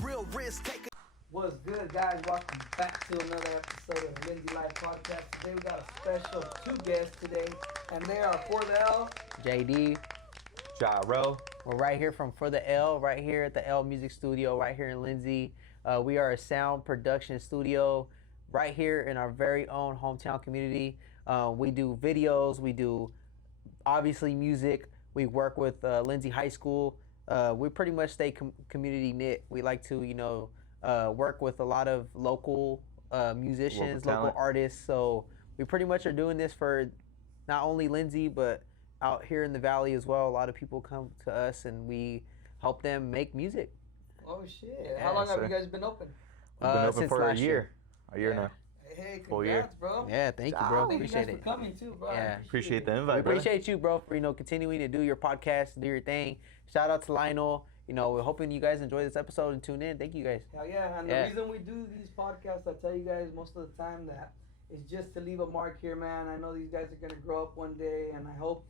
Real risk taker. What's good, guys? Welcome back to another episode of Lindsay Life podcast. Today we got a special two guests today, and they are For the L, JAYD, JAYRO. We're right here from For the L, right here at the L Music Studio, right here in Lindsay. We are a sound production studio right here in our very own hometown community. We do videos, we do obviously music. We work with Lindsay High School. We pretty much stay community knit. We like to, work with a lot of local musicians, local artists. So we pretty much are doing this for not only Lindsay, but out here in the valley as well. A lot of people come to us and we help them make music. Oh shit! How long have you guys been open? We've been open since for a last year year. now. Hey, Full year. congrats, bro. Yeah, thank you, bro. Thank you Appreciate guys it. for coming too, bro. Yeah. Appreciate the it. invite, We brother. appreciate you, bro, for continuing to do your podcast, do your thing. Shout out to Lionel. We're hoping you guys enjoy this episode and tune in. Thank you guys. Hell yeah! And the reason we do these podcasts, I tell you guys most of the time that it's just to leave a mark here, man. I know these guys are gonna grow up one day, and I hope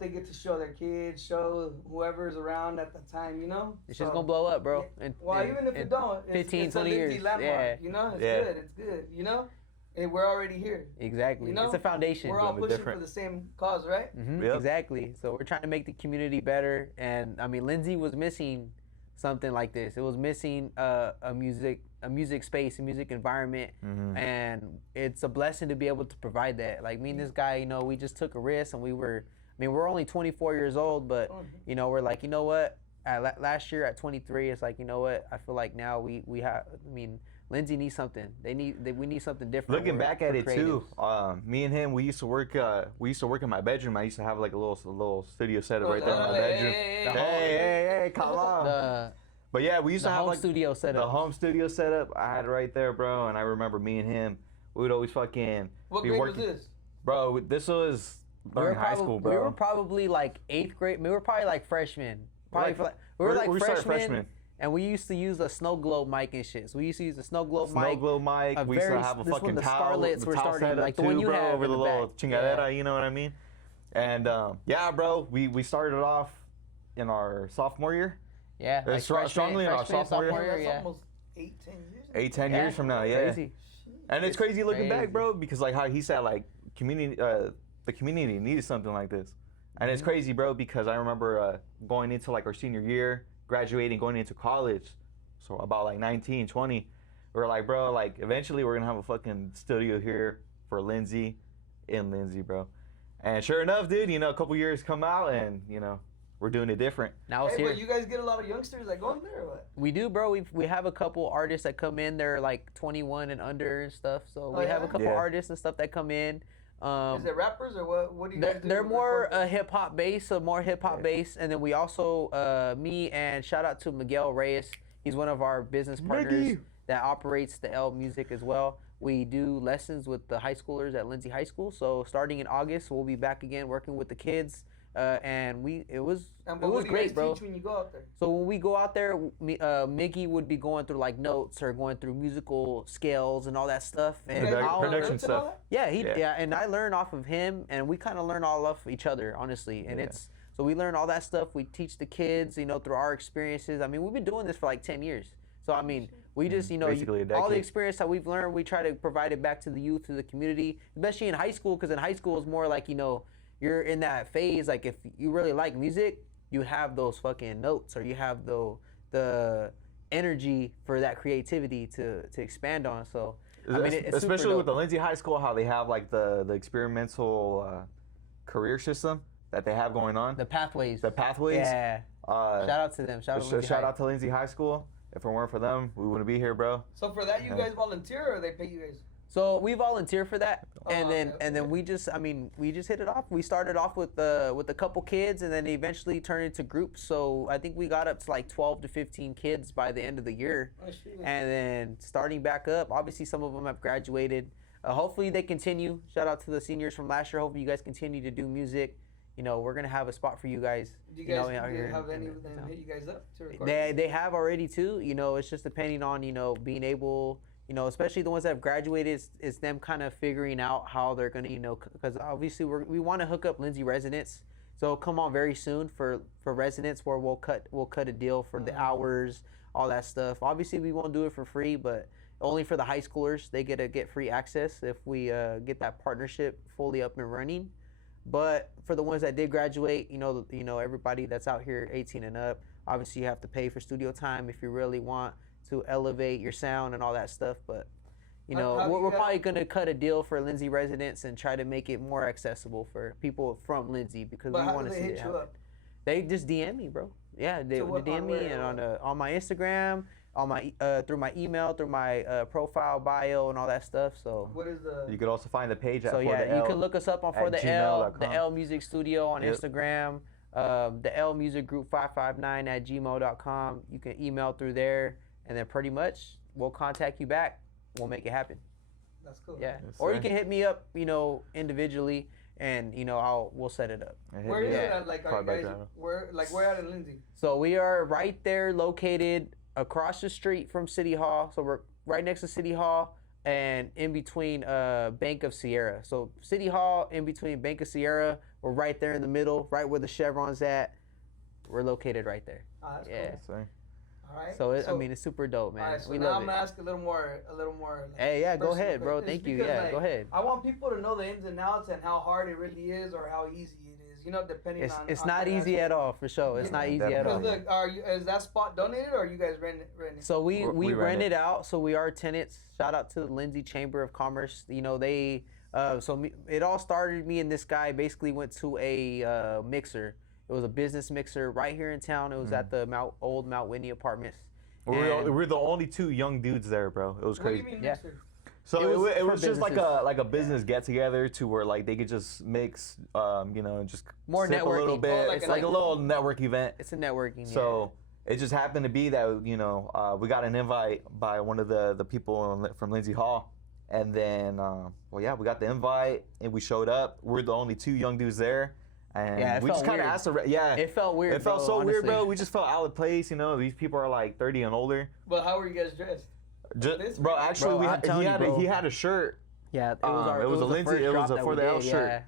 they get to show their kids, show whoever's around at the time, It's just gonna blow up, bro. Even if it don't, it's 15, it's 20 a Lindsay years. landmark, Yeah. It's good, And we're already here. Exactly. It's a foundation. We're all pushing for the same cause, right? Yep. Exactly. So we're trying to make the community better. And I mean, Lindsay was missing something like this. It was missing a music space, a music environment. And it's a blessing to be able to provide that. Like me and this guy, we just took a risk, and we're only 24 years old, but we're like, you know what? Last year at 23, it's like, you know what? I feel like now we have. Lindsay needs something. We need something different. Looking back at it too, me and him, we used to work in my bedroom. I used to have like a little studio setup right there in my bedroom. Hey, come on. But yeah, we used to have like studio setup. The home studio setup. I had it right there, bro. And I remember me and him, we would always fucking. What grade was this? Bro, this was during high school, bro. We were probably like 8th grade. We were probably like freshmen. We were freshmen. And we used to use a snow globe mic and shit. So we used to use a snow globe mic. Snow globe mic. We used to have a fucking the towel. Scarlets The were towel starting, like the too, one you bro, have over in the little back. chingadera, you know what I mean? And yeah, bro, we started off in our sophomore year. Yeah, like strongly in our sophomore year. That's almost 8-10 years. 8-10 years from now, yeah. Crazy. And it's crazy looking back, bro, because like how he said, like the community needed something like this. And it's crazy, bro, because I remember going into like our senior year, graduating, going into college. So about like 19, 20, we were like, bro, like eventually we're gonna have a fucking studio here for Lindsay, bro. And sure enough, dude, a couple years come out and we're doing it different. Now it's here. But you guys get a lot of youngsters that go in there or what? We do, bro. We have a couple artists that come in. They're like 21 and under and stuff. So we have a couple artists and stuff that come in. Is it rappers or what? What do you guys do? They're more hip hop bass, bass. And then we also, me and shout out to Miguel Reyes. He's one of our business partners that operates the L Music as well. We do lessons with the high schoolers at Lindsay High School. So starting in August, we'll be back again working with the kids. And it was great, bro. Teach when you go out there? So when we go out there, Mickey would be going through like notes or going through musical scales and all that stuff. And production stuff. Yeah, and I learn off of him, and we kind of learn all off of each other, honestly. And so we learn all that stuff. We teach the kids, through our experiences. We've been doing this for like 10 years. So we just, all the experience that we've learned, we try to provide it back to the youth, to the community, especially in high school, because in high school it's more like, you're in that phase, like if you really like music, you have those fucking notes, or you have the energy for that creativity to expand on. So it's especially with the Lindsay High School, how they have like the experimental career system that they have going on. The pathways. Yeah. Shout out to them. Shout out to Lindsay High School. If it weren't for them, we wouldn't be here, bro. So for that, you guys volunteer, or they pay you guys? So we volunteer for that, and then we just hit it off. We started off with a couple kids, and then eventually turned into groups. So I think we got up to like 12 to 15 kids by the end of the year, and then starting back up. Obviously, some of them have graduated. Hopefully, they continue. Shout out to the seniors from last year. Hopefully, you guys continue to do music. We're gonna have a spot for you guys. Do you guys have any of them hit you guys up to record? They have already too. It's just depending on being able. Especially the ones that have graduated, it's them kind of figuring out how they're gonna, because obviously we want to hook up Lindsay residents. So come on very soon for residents, where we'll cut a deal for the hours, all that stuff. Obviously, we won't do it for free, but only for the high schoolers. They get free access if we get that partnership fully up and running. But for the ones that did graduate, everybody that's out here 18 and up, obviously you have to pay for studio time if you really want to elevate your sound and all that stuff. But we're probably gonna cut a deal for Lindsay residents and try to make it more accessible for people from Lindsay because we want to see it happen. They just DM me, bro. Yeah, they DM me and on my Instagram, on my through my email, through my profile bio and all that stuff. So what is the? You could also find the page at so For the you L can look us up on For the L, the L Music Studio on Instagram, the L Music Group 559 at gmail.com. You can email through there, and then pretty much we'll contact you back. We'll make it happen. That's cool. Yeah, or you can hit me up, individually, and we'll set it up. Where is it at? Like, are you guys, where at in Lindsay? So we are right there, located across the street from City Hall. So we're right next to City Hall and in between Bank of Sierra. So City Hall in between Bank of Sierra. We're right there in the middle, right where the Chevron's at. We're located right there. Oh, that's cool. All right. So it's super dope, man. All right, so we now love I'm gonna ask a little more. Hey, yeah, go ahead, bro. Thank you. Yeah, go ahead. I want people to know the ins and outs and how hard it really is or how easy it is. Depending on. It's not easy at all, for sure. It's not easy at all. Look, is that spot donated or are you guys renting? So we rent it out. So we are tenants. Shout out to the Lindsay Chamber of Commerce. They it all started. Me and this guy basically went to a mixer. It was a business mixer right here in town. It was at the old Mount Whitney Apartments. We're the only two young dudes there, bro. It was crazy. What do you mean mixer? So it was just like a business get together to where like they could just mix, just more sip networking. A little bit. It's like a little network event. It's a networking. So it just happened to be that we got an invite by one of the people from Lindsay Hall, and then we got the invite and we showed up. We're the only two young dudes there. And we just kind of asked. It felt weird. It felt so weird, bro. We just felt out of place. These people are like 30 and older. But how were you guys dressed? Bro, actually, he had a shirt. Yeah, it was a Lindsay. It was a For the L shirt, yeah.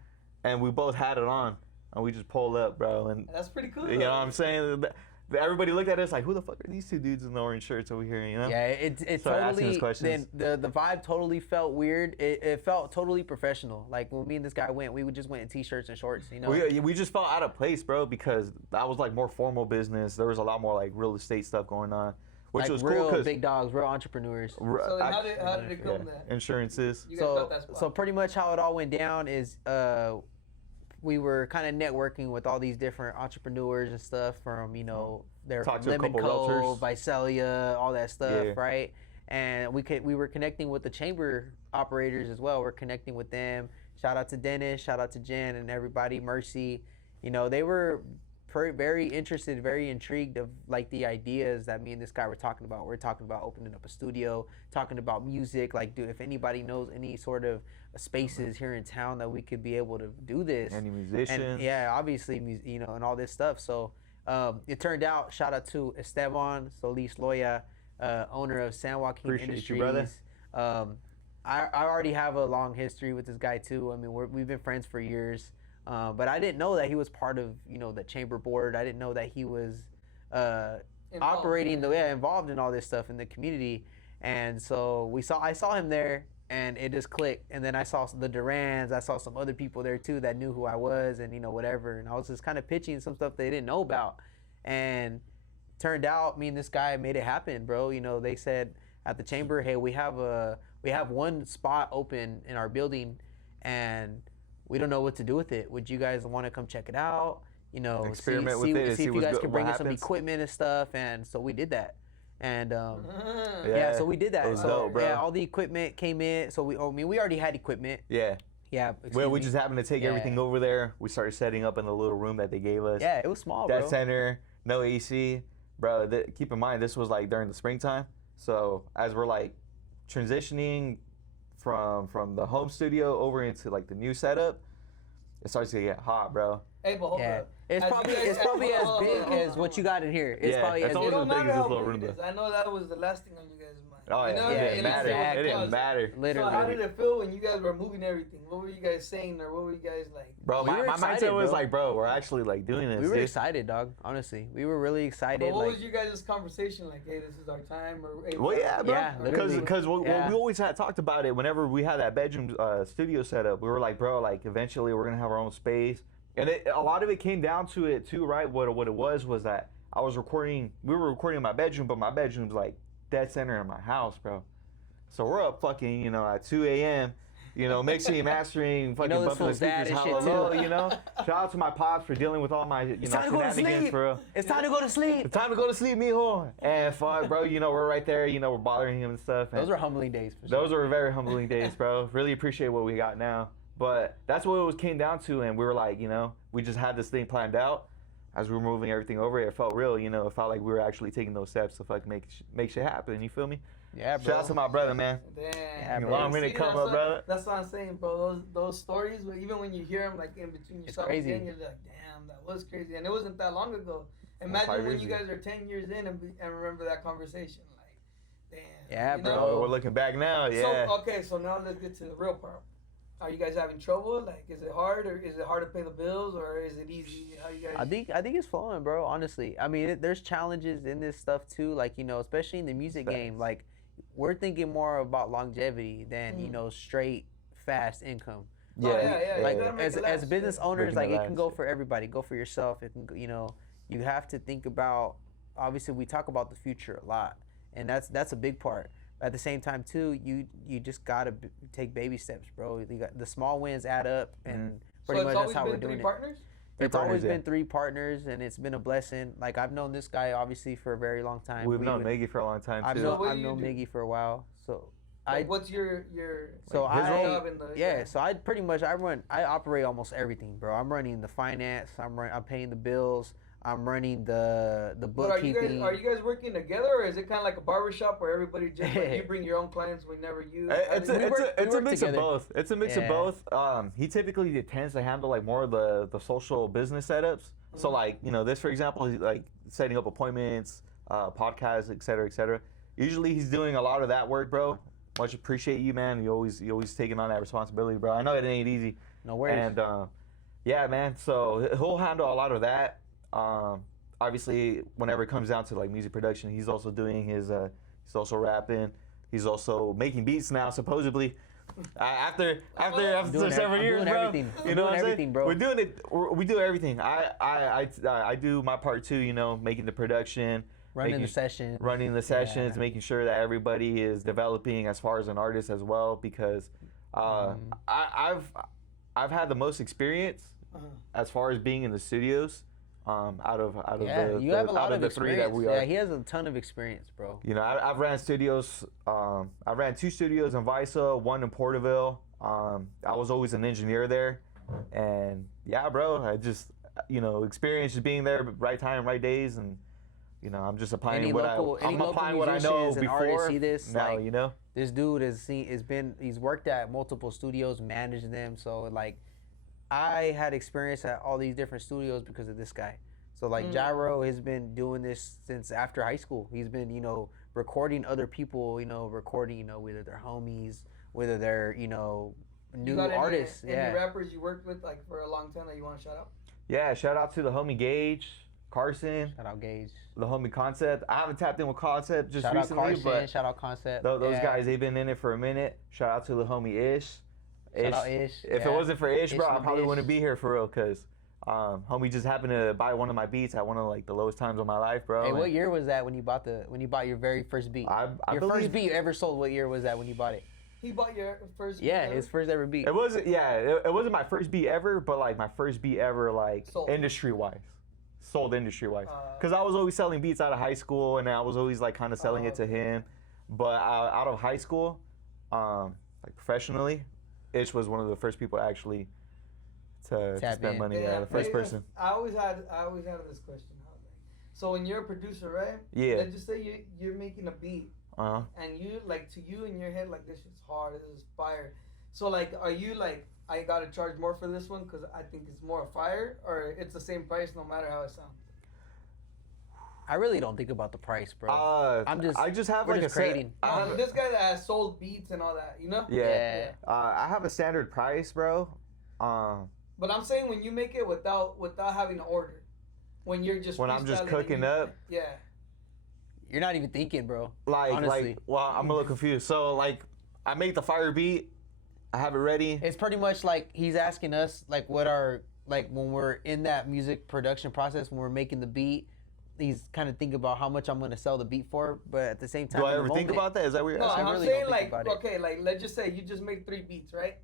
And we both had it on, and we just pulled up, bro. And that's pretty cool. You know what I'm saying? Everybody looked at us like, who the fuck are these two dudes in the orange shirts over here? Yeah, it totally. Then the vibe totally felt weird. It felt totally professional. Like when me and this guy went, we just went in t-shirts and shorts. We just felt out of place, bro, because that was like more formal business. There was a lot more like real estate stuff going on, which was real cool. Real big dogs, real entrepreneurs. So how did it come then? Insurances. So pretty much how it all went down is we were kind of networking with all these different entrepreneurs and stuff from, they're from Lemon Cove, Visalia, all that stuff, right? And we were connecting with the chamber operators as well. We're connecting with them. Shout out to Dennis, shout out to Jen and everybody, Mercy. They were very interested, very intrigued of like the ideas that me and this guy were talking about. We're talking about opening up a studio, talking about music. Like, dude, if anybody knows any sort of spaces here in town that we could be able to do this. Any musicians. And obviously, and all this stuff. So it turned out, shout out to Esteban Solis Loya, owner of San Joaquin Industries. You, brother. I already have a long history with this guy too. I mean, we've been friends for years. But I didn't know that he was part of, the chamber board. I didn't know that he was involved in all this stuff in the community. And so I saw him there, and it just clicked. And then I saw the Durans. I saw some other people there too that knew who I was, and whatever. And I was just kind of pitching some stuff they didn't know about. And turned out, me and this guy made it happen, bro. They said at the chamber, hey, we have one spot open in our building, and we don't know what to do with it. Would you guys want to come check it out? Experiment with it. See if you guys can bring in some equipment and stuff. And so we did that. And so we did that. It was dope, bro. Yeah, all the equipment came in. So we already had equipment. Yeah. Yeah. Well, we just happened to take everything over there. We started setting up in the little room that they gave us. Yeah, it was small, bro. Dead center, no AC, bro. Keep in mind, this was like during the springtime. So as we're like transitioning from the home studio over into like the new setup, it starts to get hot, bro. Hey, but hold up. It's probably as big as what you got in here. It's probably as big. It don't matter how big it is. I know that was the last thing on you guys' mind. Oh You yeah, know, it in didn't a matter. closet. It didn't matter. Literally. So how did it feel when you guys were moving everything? What were you guys saying, or what were you guys like? Bro, We were my excited, mindset was bro. like, bro, we're actually like doing this. We were dude. excited, dog. Honestly, we were really excited. But what like, was you guys' conversation like? Hey, this is our time, or hey, Well, yeah, bro. Yeah, literally. Because we Yeah. always had talked about it whenever we had that bedroom studio set up. We were like, bro, like eventually we're gonna have our own space, and a lot of it came down to it too, right? What it was that I was recording. We were recording in my bedroom, but my bedroom's like dead center in my house, bro. So we're up fucking, at 2 a.m. Mixing and mastering, fucking this bumping the fool's dad speakers, and shit, hello, too. Shout out to my pops for dealing with all my, it's time to go to shenanigans, sleep. for real. It's time to go to sleep. It's time to go to sleep, mijo. And fuck, bro, we're right there, we're bothering him and stuff. And Those were humbling days. For sure. those were very humbling days, bro. Really appreciate what we got now. But that's what it came down to, and we were like, we just had this thing planned out. As we were moving everything over, it felt real, it felt like we were actually taking those steps to fucking make shit happen, you feel me? Yeah, bro. Shout out to my brother, man. Damn. Yeah, bro. Long minute come up, brother. That's what I'm saying, bro. Those stories, even when you hear them, like in between yourself and crazy. then you're like, damn, that was crazy, and it wasn't that long ago. 5 Imagine when years you ago. guys are 10 years in and remember that conversation, like, damn. Yeah, you bro. know? Oh, we're looking back now, yeah. So now let's get to the real part. Are you guys having trouble? Like, is it hard, or is it hard to pay the bills, or is it easy? How you guys? I think it's flowing, bro. Honestly, I mean, there's challenges in this stuff too. Like, especially in the music Facts. game. Like, we're thinking more about longevity than straight fast income. Oh, yeah. Like You gotta make as it as last. business owners, Making like it it can last. go for everybody. Go for yourself. It can, you have to think about. Obviously, we talk about the future a lot, and that's a big part. At the same time, too, you just gotta take baby steps, bro. You got, the small wins add up, and pretty much that's how we're doing three it. partners? It's partners, always yeah. been 3 partners, and it's been a blessing. Like, I've known this guy obviously for a very long time. We've known Miggy for a long time, I've too. known, what do I've you known do? Miggy for a while. So Like, what's your so like, his I job in the yeah. So I pretty much I operate almost everything, bro. I'm running the finance. I'm paying the bills. I'm running the But bookkeeping. are you guys working together, or is it kind of like a barbershop where everybody just like, you bring your own clients whenever you? It's a work mix together. of both. It's a mix of Yeah. both. He typically tends to handle like more of the social business setups. So like this for example, he's like setting up appointments, podcasts, et cetera. Usually he's doing a lot of that work, bro. Much appreciate you, man. You always taking on that responsibility, bro. I know it ain't easy. No worries. And yeah, man. So he'll handle a lot of that. Obviously, whenever it comes down to like music production, he's also doing his. He's also rapping. He's also making beats now, supposedly. After several years, doing bro. everything. You I'm know doing what I'm saying? everything, bro. We're doing it. We do everything. I do my part too. Making the production, running the session. running the sessions, Yeah. making sure that everybody is developing as far as an artist as well. Because I've had the most experience as far as being in the studios. Out of You have a lot of the three experience. that we are. Yeah, he has a ton of experience, bro. I've ran studios. I ran 2 studios in Visa, 1 in Porterville. I was always an engineer there, and yeah, bro, I just experience just being there, right time, right days, and I'm just applying Any what local I know musicians and before. artists see this, Now like, this dude he's worked at multiple studios, managed them. So like, I had experience at all these different studios because of this guy. So like Jyro has been doing this since after high school. He's been, recording other people, recording, whether they're homies, whether they're, new artists. Any rappers you worked with like for a long time that you want to shout out? Yeah, shout out to the homie Gage, Carson, Shout out Gage. the homie Concept. I haven't tapped in with Concept just Shout out recently, Carson. but Shout out Concept. those Yeah. guys, they've been in it for a minute. Shout out to the homie Ish. Shout out Ish. If Yeah. it wasn't for Ish, bro, Ish I and probably Ish. wouldn't be here for real, because homie just happened to buy one of my beats at one of like the lowest times of my life, bro. Hey, and what year was that when you bought your very first beat? I Your believe first beat you ever sold, what year was that when you bought it? He bought your first. Yeah, beat his ever? first ever beat. it wasn't. Yeah, it wasn't my first beat ever, but like my first beat ever, like Sold. industry wise, sold industry wise. Because I was always selling beats out of high school, and I was always like kind of selling it to him. But out of high school, like professionally, Ish was one of the first people actually to Tap spend in. money. Yeah, the first person. I always had this question. So when you're a producer, right? Yeah. Let's just say you're making a beat, Uh huh. and you like to you in your head like this shit's hard, this is fire. So like, are you like, I gotta charge more for this one because I think it's more fire, or it's the same price no matter how it sounds? I really don't think about the price, bro. I just have we're like just a set- creating. This guy that has sold beats and all that, you know? Yeah. I have a standard price, bro. But I'm saying when you make it without having to order, when you're just When I'm just freestyling cooking and up. Yeah. You're not even thinking, bro. Like, well, I'm a little confused. So, like, I make the fire beat, I have it ready. It's pretty much like he's asking us, like, what our, like, when we're in that music production process, when we're making the beat, he's kind of thinking about how much I'm going to sell the beat for, but at the same time, Do I ever think about that? Is that what you're No, asking? I'm really saying don't think like, about it. okay, like let's just say you just made 3 beats, right?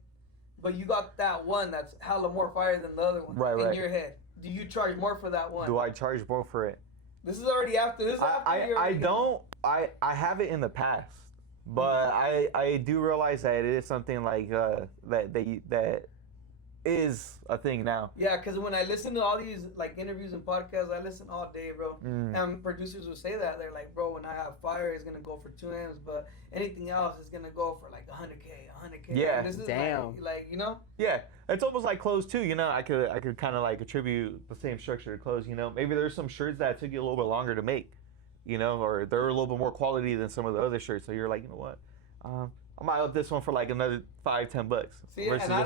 But you got that one that's hella more fire than the other one in your head. Do you charge more for that one? Do I charge more for it? This is already after. This is after you're already I have it in the past, but I do realize that it is something like that is a thing now. Yeah, because when I listen to all these like interviews and podcasts, I listen all day, bro. And producers will say that they're like, bro, when I have fire, it's gonna go for 2 M's, but anything else is gonna go for like 100K. Yeah, and this is damn. like you know. Yeah, it's almost like clothes too. You know, I could kind of like attribute the same structure to clothes. You know, maybe there's some shirts that took you a little bit longer to make, you know, or they're a little bit more quality than some of the other shirts. So you're like, you know what, I might up this one for like another $5-10. See, and I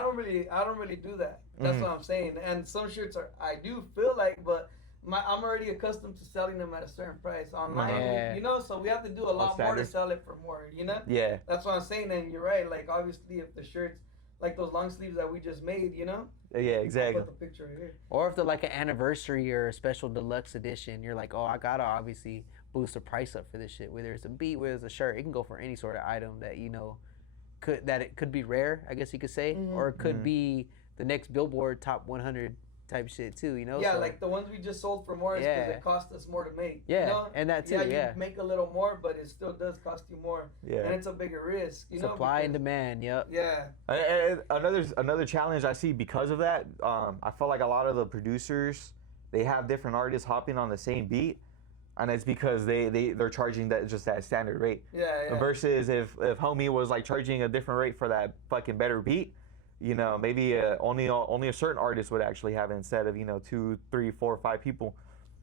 don't really do that. That's what I'm saying. And some shirts I do feel like, but I'm already accustomed to selling them at a certain price online. You know, so we have to do a lot more to sell it for more. You know. Yeah. That's what I'm saying, and you're right. Like obviously, if the shirts, like those long sleeves that we just made, you know. Yeah, exactly. I'll put the picture right here. Or if they're like an anniversary or a special deluxe edition, you're like, oh, I gotta obviously boost the price up for this shit. Whether it's a beat, whether it's a shirt, it can go for any sort of item that you know it could be rare, I guess you could say, or it could be the next Billboard top 100 type shit too. You know? Yeah, so, like the ones we just sold for more is because it cost us more to make. Yeah, you know? and that too. You make a little more, but it still does cost you more. Yeah, and it's a bigger risk. You know, supply and demand. Yep. Yeah. And another challenge I see because of that, I feel like a lot of the producers, they have different artists hopping on the same beat, and it's because they're charging that standard rate. Yeah. Versus if homie was like charging a different rate for that fucking better beat, you know, maybe only a certain artist would actually have it instead of 2, 3, 4, 5 people.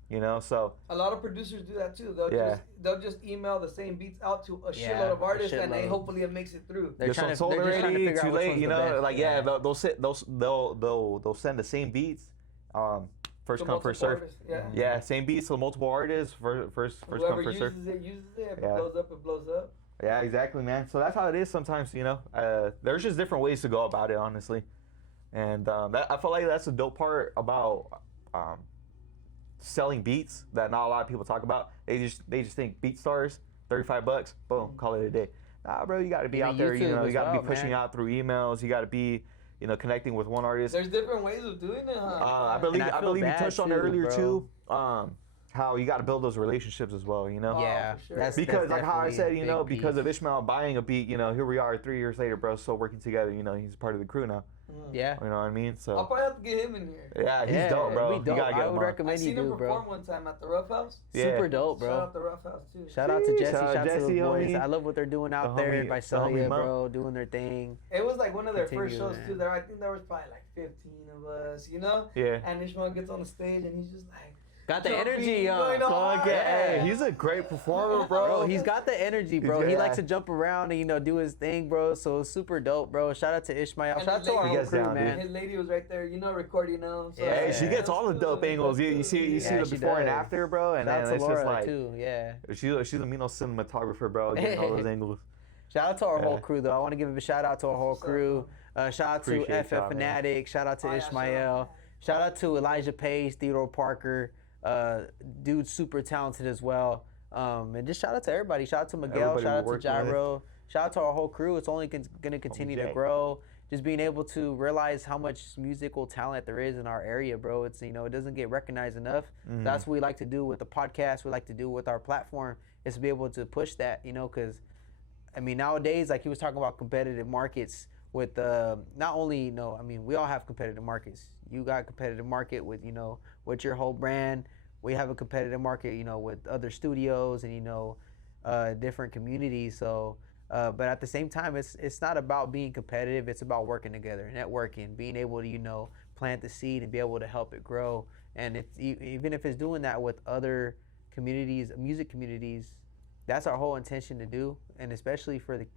You know, so a lot of producers do that too. They'll just email the same beats out to a shitload of artists, and hopefully it makes it through. They're trying to figure too out late, you know. Best. They'll send the same beats, first come first serve. Yeah, same beats to multiple artists. First come first serve. Whoever uses it. If it blows up, it blows up. Yeah, exactly, man. So that's how it is sometimes, you know. There's just different ways to go about it, honestly, and I feel like that's the dope part about selling beats that not a lot of people talk about. They just think beat stars, $35, boom, call it a day. Nah, bro, you got to be out there. You know, you got to be pushing out through emails. You got to be, connecting with one artist. There's different ways of doing it, huh? I believe you touched on it earlier too. How you got to build those relationships as well, you know? Yeah, for sure. that's because like how I said, big because piece. of Ishmael buying a beat, here we are 3 years later, bro, still working together. He's part of the crew now. Yeah. You know what I mean? So I'll probably have to get him in here. Yeah, he's dope, bro. Dope. You gotta get I him would on. recommend I you seen him do, perform bro. one time at the Rough House. Yeah. Super dope, bro. Shout out the Rough House too. Shout out to Jesse. Shout out to Jesse, the boys. homie. I love what they're doing out The there homie- by the Celia, homie Mo. bro, doing their thing. It was like one of their first Continue, shows man. too. There, I think there was probably like 15 of us, Yeah. And Ishmael gets on the stage and he's just like, Got the jumping, energy, going hard. Fuck yeah. Hey, he's a great performer, bro. Bro, he's got the energy, bro. He's He good. likes to jump around and do his thing, bro. So it's super dope, bro. Shout out to Ishmael. And Shout out his to our lady- whole He gets crew, down, dude. man. His lady was right there, recording them. So Yeah, Hey, she gets all the dope angles. You see Yeah, the she before and does. after, bro, and Shout out then to it's Laura just like too. Yeah. she's a mean old cinematographer, bro, getting all those angles. Shout out to our whole Yeah. crew, though. I want to give a shout out to our whole What's up, crew. Shout out to Appreciate FF y'all, man. Fanatic. Shout out to Oh, yeah, shout Ishmael. out. Shout out to Elijah Page, Theodore Parker. Dude's super talented as well. And just shout out to everybody. Shout out to Miguel. Everybody Shout out we're to working with. JAYD. Shout out to our whole crew. It's only going to continue to Jay. grow. Just being able to realize how much musical talent there is in our area, bro. It's it doesn't get recognized enough. That's what we like to do with the podcast. We like to do with our platform is to be able to push that, because nowadays, like he was talking about competitive markets with not only we all have competitive markets. You got a competitive market with with your whole brand. We have a competitive market with other studios and different communities. So but at the same time, it's not about being competitive. It's about working together, networking, being able to plant the seed and be able to help it grow. And it's even if it's doing that with other communities, music communities. That's our whole intention to do, and especially for the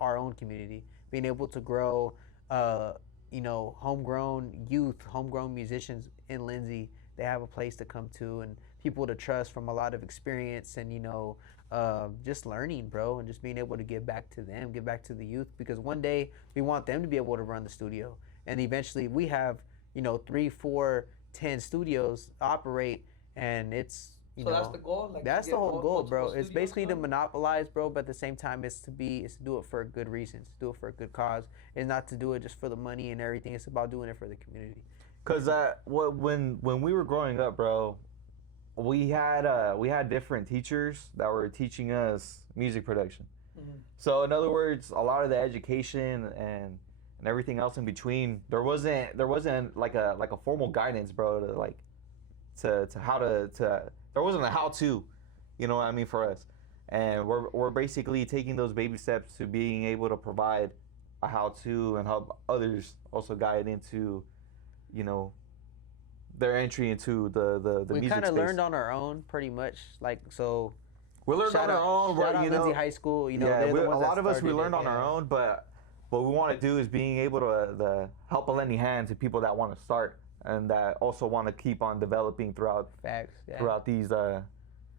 our own community, being able to grow, homegrown youth, homegrown musicians in Lindsay. They have a place to come to and people to trust from a lot of experience and just learning, bro, and just being able to give back to them, give back to the youth, because one day we want them to be able to run the studio, and eventually we have 3, 4, 10 studios operate, and it's so that's the goal. Like that's the whole goal, bro. It's basically to monopolize, bro, but at the same time, it's to do it for good reasons, do it for a good cause, and not to do it just for the money and everything. It's about doing it for the community. Cause when we were growing up, bro, we had different teachers that were teaching us music production. Mm-hmm. So in other words, a lot of the education and everything else in between, there wasn't like a formal guidance, bro, to how to there wasn't a how to, you know what I mean, for us. And we're basically taking those baby steps to being able to provide a how to and help others also guide into, their entry into the music space. We kind of learned on our own, pretty much. Like, so we learned on our own. Shout out Lindsay High School. Yeah, a lot of us we learned on our own, but what we want to do is being able to help a lending hand to people that want to start and that also want to keep on developing throughout these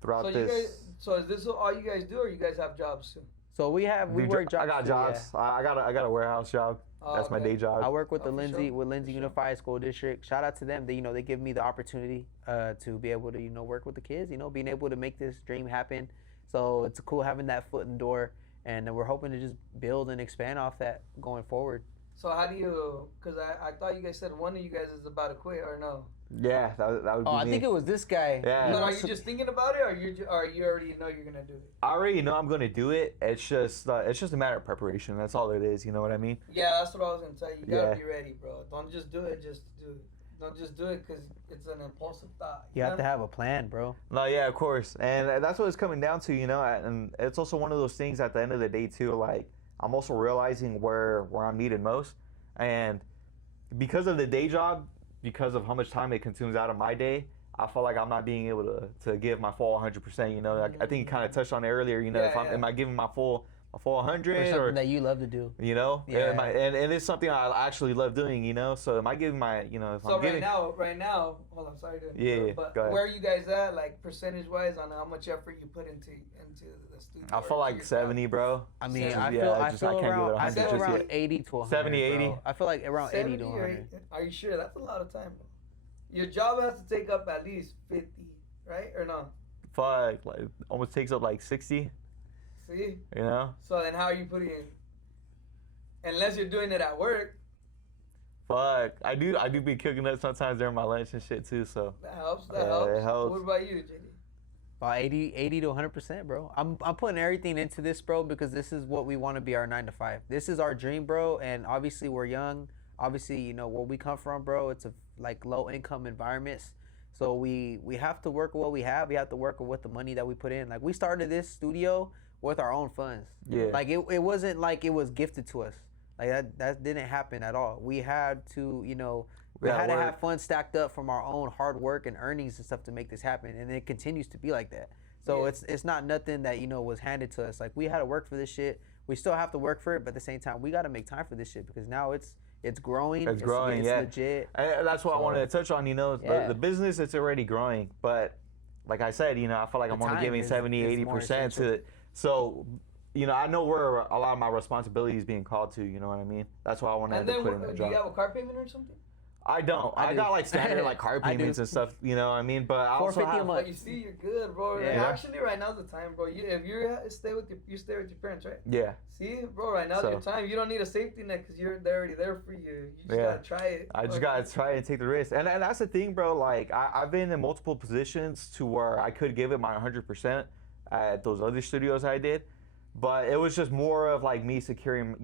throughout this. So is this all you guys do, or you guys have jobs too? So we work jobs. I got jobs. Yeah. I got a warehouse job. That's my day job. I work with Lindsay Unified School District. Shout out to them. They give me the opportunity to be able to work with the kids. Being able to make this dream happen. So it's cool having that foot in the door, and we're hoping to just build and expand off that going forward. So how do you? Because I thought you guys said one of you guys is about to quit, or no? Yeah, that would be me. I think it was this guy. Yeah. But are you just thinking about it, or you already know you're gonna do it? I already know I'm gonna do it. It's just a matter of preparation. That's all it is. You know what I mean? Yeah, that's what I was gonna tell you. You gotta be ready, bro. Don't just do it. Just do it. Don't just do it because it's an impulsive thought. You have to have a plan, bro. No, yeah, of course, and that's what it's coming down to. And it's also one of those things at the end of the day too. Like, I'm also realizing where I'm needed most, and because of the day job. Because of how much time it consumes out of my day, I feel like I'm not being able to give my full 100%. I think you kind of touched on it earlier. Am I giving my full 100 or something that you love to do? Yeah. And it's something I actually love doing. So am I giving my if so I'm giving? Right now, hold on, sorry to but go ahead. Where are you guys at, like percentage wise, on how much effort you put into the studio? I feel like 70, bro. I mean, I feel around 80 to 100. 70, 80. Bro. I feel like around 80 to 100. Are you sure? That's a lot of time, bro. Your job has to take up at least 50, right? Or no? Fuck, like almost takes up like 60. See? So then how are you putting in? Unless you're doing it at work. Fuck, I do be cooking up sometimes during my lunch and shit too. So that helps. It helps. What about you, JD? About 80 to 100%, bro. I'm putting everything into this, bro, because this is what we want to be our 9 to 5. This is our dream, bro, and obviously we're young. Obviously, where we come from, bro, it's like low income environments. So we have to work with what we have. We have to work with the money that we put in. Like, we started this studio with our own funds. Yeah. Like, it wasn't like it was gifted to us. Like, that didn't happen at all. We had to, we had to have funds stacked up from our own hard work and earnings and stuff to make this happen. And it continues to be like that. So it's not nothing that, was handed to us. Like, we had to work for this shit. We still have to work for it, but at the same time, we got to make time for this shit because now it's growing. It's growing, it's legit. And that's what I wanted to touch on, the business, it's already growing. But like I said, I feel like I'm only giving 70, 80% to it. So, I know where a lot of my responsibilities being called to, you know what I mean? That's why I wanted to put in the job. Do you have a car payment or something? I don't. I got like standard like car payments and stuff, you know what I mean? But I also have... But you see, you're good, bro. Yeah. Actually, right now's the time, bro. If you stay with your parents, right? Yeah. See, bro, right now's your time. You don't need a safety net because they're already there for you. You just gotta try it. I just gotta try and take the risk. And that's the thing, bro. Like, I've been in multiple positions to where I could give it my 100% at those other studios I did. But it was just more of like me securing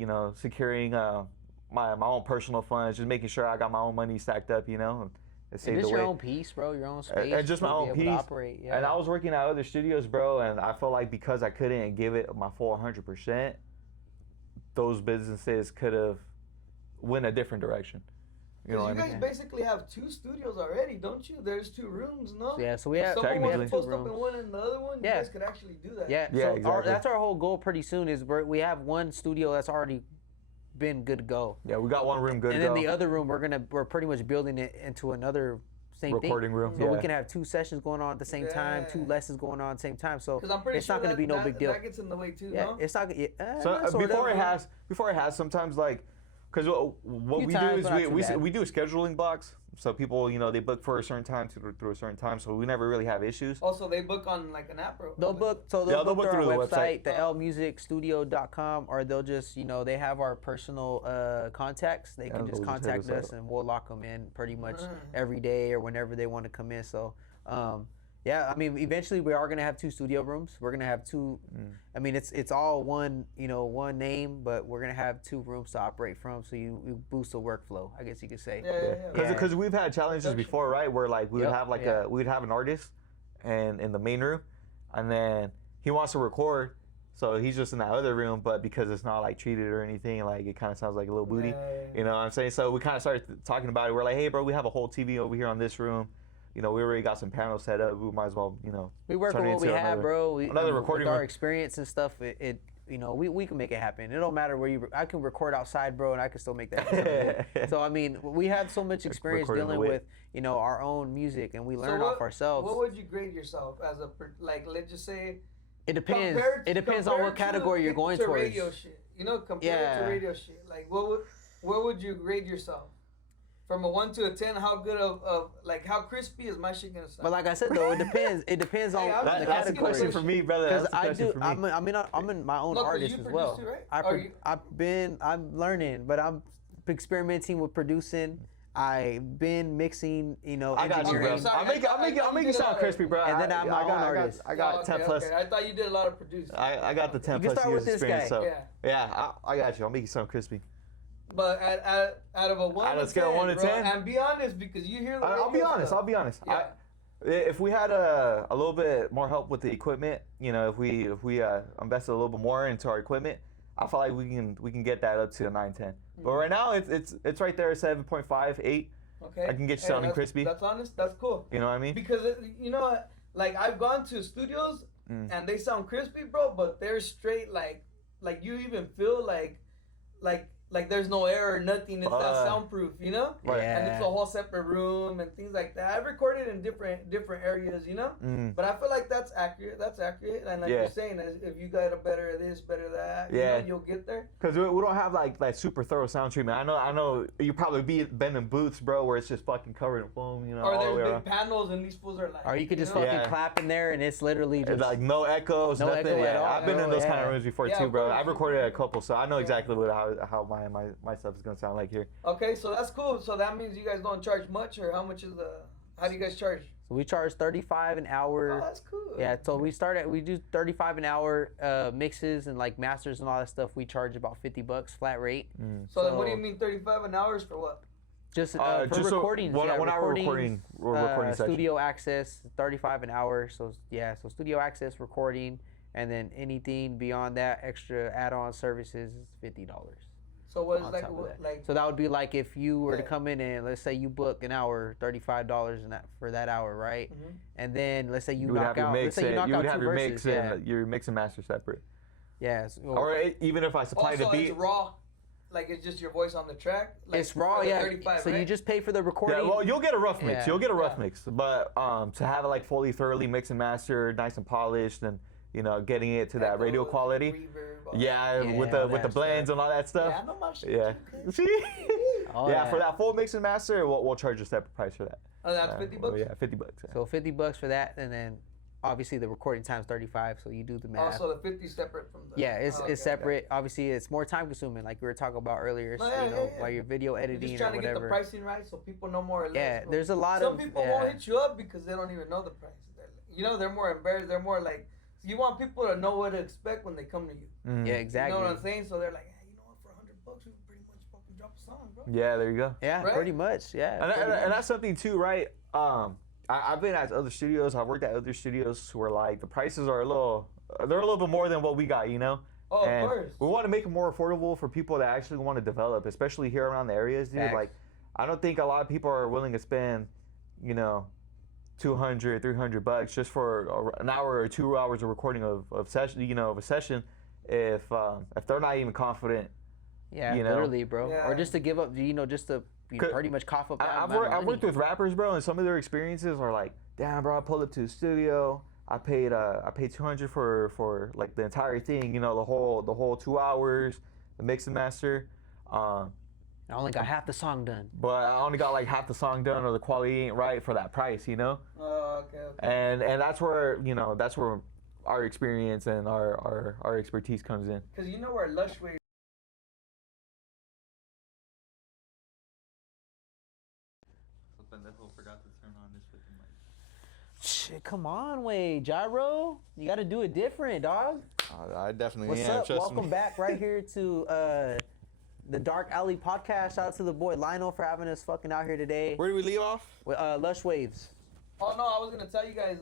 my own personal funds, just making sure I got my own money stacked up, and save the way. Your own piece, bro, your own space. And just my own piece. And I was working at other studios, bro, and I felt like because I couldn't give it my full 100%, those businesses could have went a different direction. You know you what I guys mean? basically have 2 studios already, don't you? There's 2 rooms, no? Yeah, so we have Someone wants to technically. post up in one and the other one. Yeah. You guys could actually do that. Yeah, Yeah, so exactly. that's our whole goal pretty soon is we have one studio that's already been good to go. Yeah, we got one room good And to then go. the other room we're pretty much building it into another same recording thing. room. So Yeah. we can have 2 sessions going on at the same time, 2 Yeah. lessons going on at the same time. So Because I'm pretty it's sure not going to be no big deal. That gets in the way too, Yeah, no? it's not. So not sort before of. it has sometimes like, because what Few we times, do is but not too bad. we do scheduling blocks. So people, you know, they book for a certain time through a certain time. So we never really have issues. Also, they book on like an app, bro. They'll book Yeah, they'll they'll book book through our through the website, website. the lmusicstudio.com, or they'll just they have our personal contacts. They Yeah, can just they'll just hit contact us us up. and we'll lock them in pretty much Mm. every day or whenever they want to come in. So yeah, I mean, eventually we are gonna have 2 studio rooms. We're gonna have 2. I mean, it's all one one name, but we're gonna have 2 rooms to operate from. So you boost the workflow, I guess you could say. Yeah. Because we've had challenges Production. before, right? Where like we would Yep, have like yeah. we'd have an artist and in the main room, and then he wants to record, so he's just in that other room. But because it's not like treated or anything, like it kind of sounds like a little booty. Yeah. You know what I'm saying? So we kind of started talking about it. We're like, hey, bro, we have a whole TV over here on this room. You know, we already got some panels set up. We might as well, We work turn with it what we into have, bro. another recording with our room. experience and stuff. We can make it happen. It don't matter where I can record outside, bro, and I can still make that happen. So I mean, we have so much experience Recording the dealing whip. with our own music, and we learn So off ourselves. What would you grade yourself as like? Let's just say. It depends. compared- It depends on what compared to- category you're going to towards. radio shit. Compared to Yeah. radio shit. Like, what would you grade yourself? From a 1 to a 10, how good of like how crispy is my shit gonna sound? But like I said though, it depends. It depends on Hey, I'm the just That's a asking category. question for me, brother. Because That's a I question do. for me. I'm in my own No, 'cause artist you as well. produced it, right? I'm learning, but I'm experimenting with producing. I've been mixing, I got you, engineering. bro. Okay, sorry. I'll make you sound crispy, bro. And then I'm my own artist. I got 10 plus. Okay. I thought you did a lot of producing. I got the 10 You can plus start years with this experience. guy. So Yeah. I got you. I'll make you sound crispy. But out of a 1 Out to of a scale 10, of 1 to bro, 10? and be honest, because you hear the I'll be radio honest. stuff. I'll be honest. Yeah. If we had a little bit more help with the equipment, if we invested a little bit more into our equipment, I feel like we can get that up to a 9, 10. But right now it's right there, 7.5, 8. Okay. I can get you sounding that's- crispy. That's honest. That's cool. You know what I mean? Because you know what? Like I've gone to studios and they sound crispy, bro, but they're straight like you even feel like there's no air or nothing. It's not soundproof, you know? Right. And it's a whole separate room and things like that. I've recorded in different areas, you know? But I feel like that's accurate. And like you're saying, if you got a better this, better that, you know, you'll get there. Because we don't have like super thorough sound treatment. I know you probably been in booths, bro, where it's just fucking covered in foam, Or all the way there's around. big panels and these fools are like. Or you could just know? fucking clap in there, and it's literally It's just like no echoes, No nothing. echo at Yeah, all, I've been in bro, those kind of yeah. rooms before Yeah, too, of bro. course. I've recorded a couple, so I know Yeah. exactly how my stuff is gonna sound like here. Okay, so that's cool. So that means you guys don't charge much, or how much is how do you guys charge? So we charge $35 an hour. Oh, that's cool. Yeah, so we do $35 an hour mixes and like masters and all that stuff. We charge about $50 flat rate. So then what do you mean 35 an hour is for what? Just Just for so recordings. 1 hour recordings, recording session. studio access, $35 an hour. So so studio access, recording, and then anything beyond that, extra add-on services is $50. So what is on like top of that. like? So that would be like if you were to Yeah. come in and let's say you book an hour, $35 for that hour, right? Mhm. And then let's say you You would knock have your out, let's mix say you and knock you would out have 2 your verses, mix yeah. and your mix and master separate. Yeah. Or even if I supply the Also, beat. it's raw. Like it's just your voice on the track. Like It's raw, for the yeah. 35, So you right? just pay for the recording. Yeah, well, you'll get a rough mix. Yeah. You'll get a rough Yeah. mix. But to have it like fully, thoroughly mixed and mastered, nice and polished, and getting it to that radio Echoes, quality. reverb, all Yeah, Yeah, with all the that blends stuff. and all that that. stuff. Yeah, I know my shit. Yeah. too, kid. See? All yeah, that. for that full mix and master, we'll charge a separate price for that. Oh, that's $50. Yeah, $50. Yeah. So $50 for that, and then obviously the recording time's 35. So you do the math. Also, the 50 separate from the. Yeah, it's Oh, okay, separate. Obviously, it's more time consuming, like we were talking about earlier. No, so, yeah, yeah. while you're video Okay. editing Just trying or to get the whatever. pricing right so people know more or less. Yeah, bro. there's a lot Some of. people yeah. won't hit you up because they don't even know the price. They're more embarrassed. They're more like, you want people to know what to expect when they come to you. Mhm. Yeah, exactly. You know what I'm saying? So they're like, hey, you know what? For $100, we can pretty much fucking drop a song, bro. Yeah, there you go. Yeah, Right? pretty much. Yeah. And, pretty and much. that's something too, right? I've been at other studios. I've worked at other studios where like the prices are they're a little bit more than what we got, Oh, and of course. we want to make it more affordable for people that actually want to develop, especially here around the areas, dude. Facts. Like, I don't think a lot of people are willing to spend, you know, $200-$300 just for an hour or 2 hours of recording of session, you know, of a session, if they're not even confident. Yeah, you know? literally, bro. Yeah. Or just to give up, you know, just to pretty much cough up that I've amount of worked money. with rappers, bro, and some of their experiences are like, damn, bro, I pulled up to the studio. I paid $200 for like the entire thing, you know, the whole 2 hours, the mix and master. I only got half the song done. But I only got like half the song done, or the quality ain't right for that price, you know. Oh, okay. And that's where, you know, that's where our experience and our expertise comes in. Because you know where Lush Wave. Forgot to turn on this freaking mic. Shit, come on, Jyro. You got to do it different, dog. I definitely What's am. up? Trust Welcome me. back right here to the Dark Alley podcast. Shout out to the boy Lionel for having us fucking out here today Where do we leave off? with Lush Waves. Oh no, I was gonna tell you guys.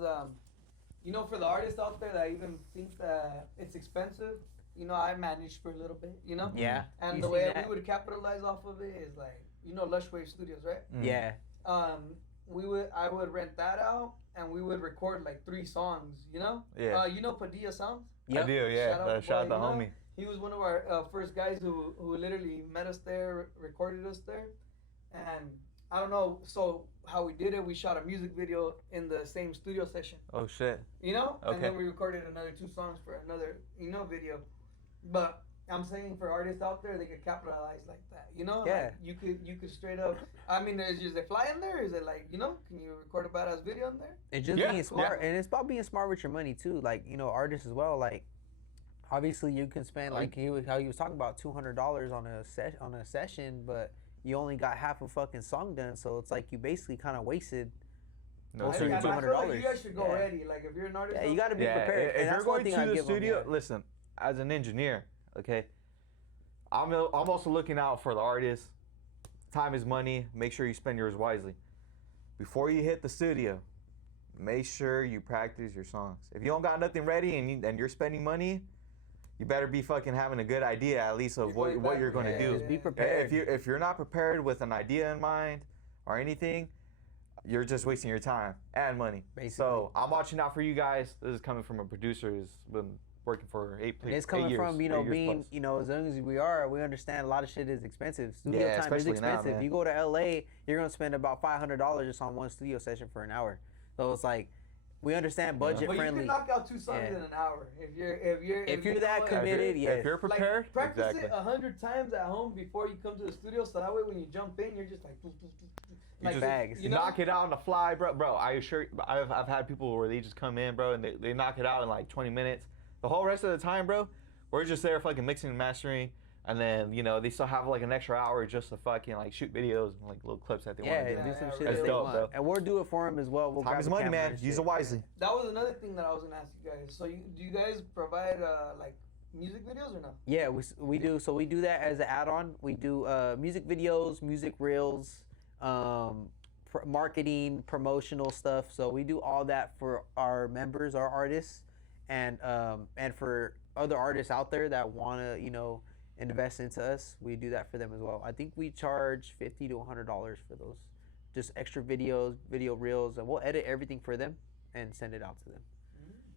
You know, for the artists out there that even think that it's expensive, you know, I managed for a little bit. You know. Yeah. And you the seen way that? we would capitalize off of it is like, you know, Lush Wave Studios, right? Yeah. I would rent that out, and we would record like 3 songs. You know. Yeah. You know Padilla Sounds. Yep. I do, yeah. Shout out the homie. He was one of our first guys who literally met us there, recorded us there, and I don't know. So how we did it, we shot a music video in the same studio session. Oh shit. You know, Okay. and then we recorded another 2 songs for another, you know, video. But I'm saying for artists out there, they could capitalize like that. You know, Yeah. Like you could straight up. I mean, is it fly in there? Is it like, you know, can you record a badass video in there? It's just Yeah, being smart, and it's about being smart with your money too. Like, you know, artists as well. Like, obviously you can spend like how he was talking about $200 on a session, but you only got half a fucking song done. So it's like you basically kind of wasted. No, Also, I your feel like $200. you guys should go Yeah. ready. Like if you're an artist, Yeah, you got to be Yeah, prepared. if and you're that's one going thing to I the give 'em, studio, yeah. listen, as an engineer, okay, I'm also looking out for the artist. Time is money. Make sure you spend yours wisely. Before you hit the studio, make sure you practice your songs. If you don't got nothing ready and you're spending money, you better be fucking having a good idea at least of what you're going to do. Just be prepared. If you're not prepared with an idea in mind or anything, you're just wasting your time and money. Basically. So I'm watching out for you guys. This is coming from a producer who's been working for 8 And it's years. coming from, you know, 8 years being, plus. you know, as young as we are, we understand a lot of shit is expensive. Studio Yeah, time is especially now, expensive. man. You go to LA, you're going to spend about $500 just on one studio session for an hour. So it's like, we understand budget but friendly. you can knock out 2 songs Yeah. in an hour if you're If you're you that know, committed, if yes. you're prepared, Like, practice exactly. it 100 times at home before you come to the studio, so that way when you jump in, you're just like, just bags. you know? knock it out on the fly, bro. Bro, I assure you, I've had people where they just come in, bro, and they knock it out in like 20 minutes. The whole rest of the time, bro, we're just there fucking mixing and mastering. And then, you know, they still have like an extra hour just to fucking like shoot videos and like little clips that they want to do. do some shit That's that they dope, want. bro. And we'll do it for them as well. We'll Time grab is the money, camera man. and Use shit. it wisely. That was another thing that I was gonna ask you guys. So do you guys provide like music videos or no? Yeah, we do. So we do that as an add-on. We do music videos, music reels, marketing, promotional stuff. So we do all that for our members, our artists, and for other artists out there that want to, you know, invest into us. We do that for them as well. I think we charge $50 to $100 for those, just extra videos, video reels, and we'll edit everything for them and send it out to them.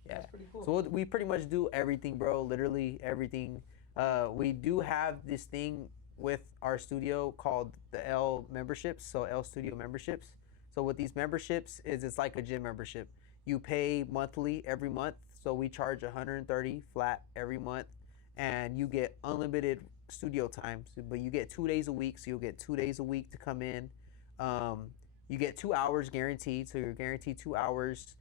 Yeah. That's pretty cool. So we pretty much do everything, bro. Literally everything. We do have this thing with our studio called the L memberships, so L Studio memberships. So with these memberships, it's like a gym membership. You pay monthly every month, so we charge $130 flat every month, and you get unlimited studio time. But you get 2 days a week, so you'll get 2 days a week to come in. You get 2 hours guaranteed, so you're guaranteed 2 hours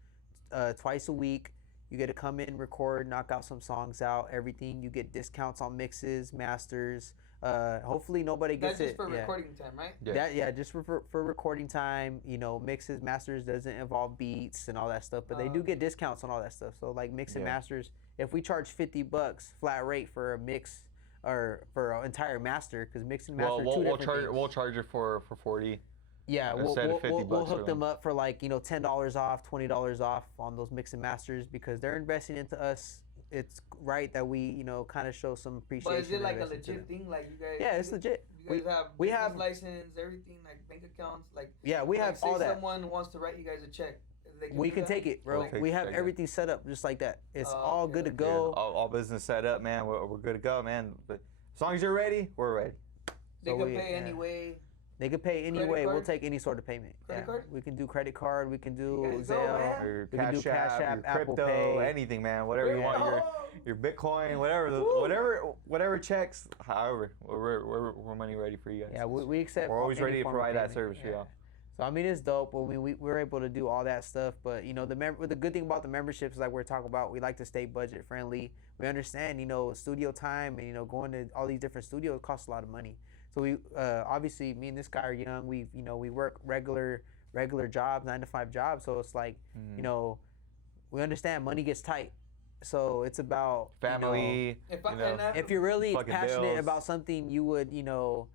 twice a week. You get to come in, record, knock out some songs out, everything. You get discounts on mixes, masters. Hopefully nobody gets That's just it. for Yeah. recording time, right? Yeah. Just for recording time. You know, mixes, masters doesn't involve beats and all that stuff, but they do get discounts on all that stuff. So like mix and Yeah. masters, if we charge $50 flat rate for a mix or for an entire master, because mix and master Well, are two we'll different things. we'll charge it for 40. Yeah, Instead of $50 we'll for hook them up for like, you know, $10 off, $20 off on those mix and masters because they're investing into us. It's right that we, you know, kind of show some appreciation. But is it like a and invest into legit them. thing? Like you guys? Yeah, it's legit. You guys have we business have license, everything, like bank accounts, like yeah, we have say all that. someone wants to write you guys a check. We can take it, bro. We'll We take have it. everything set up just like that. It's all okay, good to okay. go. Yeah, all business set up, man. We're good to go, man. But as long as you're ready, we're ready. They So can we- pay yeah. any way. They could pay any Credit way. We'll card? take any sort of payment. Credit card? We can do credit card. We can do You guys go, Zelle. man. Your We can do Cash App, your Apple crypto, Pay. anything, man. Whatever you want. Your Bitcoin, whatever, whatever checks. However, we're money ready for you guys. Yeah, we accept. We're always any ready to form of provide that payment. service for y'all. So I mean, it's dope. Well, we're able to do all that stuff, but you know, the good thing about the memberships, like we're talking about, we like to stay budget friendly. We understand, you know, studio time and you know, going to all these different studios costs a lot of money. So we obviously, me and this guy are young. We work regular jobs, 9-to-5 jobs. So it's like, you know, we understand money gets tight. So it's about Family. if you're really fucking passionate bills. about something, you would, you know,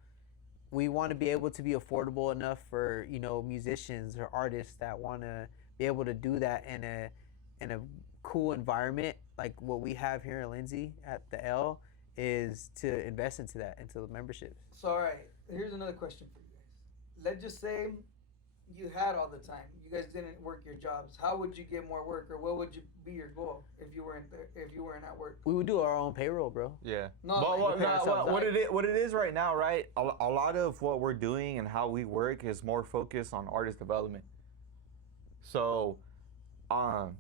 we want to be able to be affordable enough for, you know, musicians or artists that want to be able to do that in a cool environment like what we have here in Lindsay at the L, is to invest into that, into the memberships. So, all right, here's another question for you guys. Let's just say you had all the time. You guys didn't work your jobs. How would you get more work, or what would be your goal if you weren't there, if you weren't at work? We would do our own payroll, bro. Yeah. No, But like, what it is right now, right? A lot of what we're doing and how we work is more focused on artist development. So,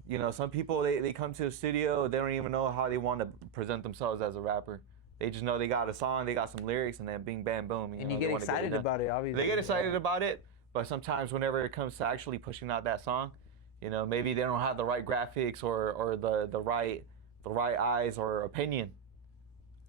you know, some people they come to the studio, they don't even know how they want to present themselves as a rapper. They just know they got a song, they got some lyrics, and then bing, bam, boom. And you get excited about it, obviously. They get excited about it, but sometimes whenever it comes to actually pushing out that song, you know, maybe they don't have the right graphics or the right eyes or opinion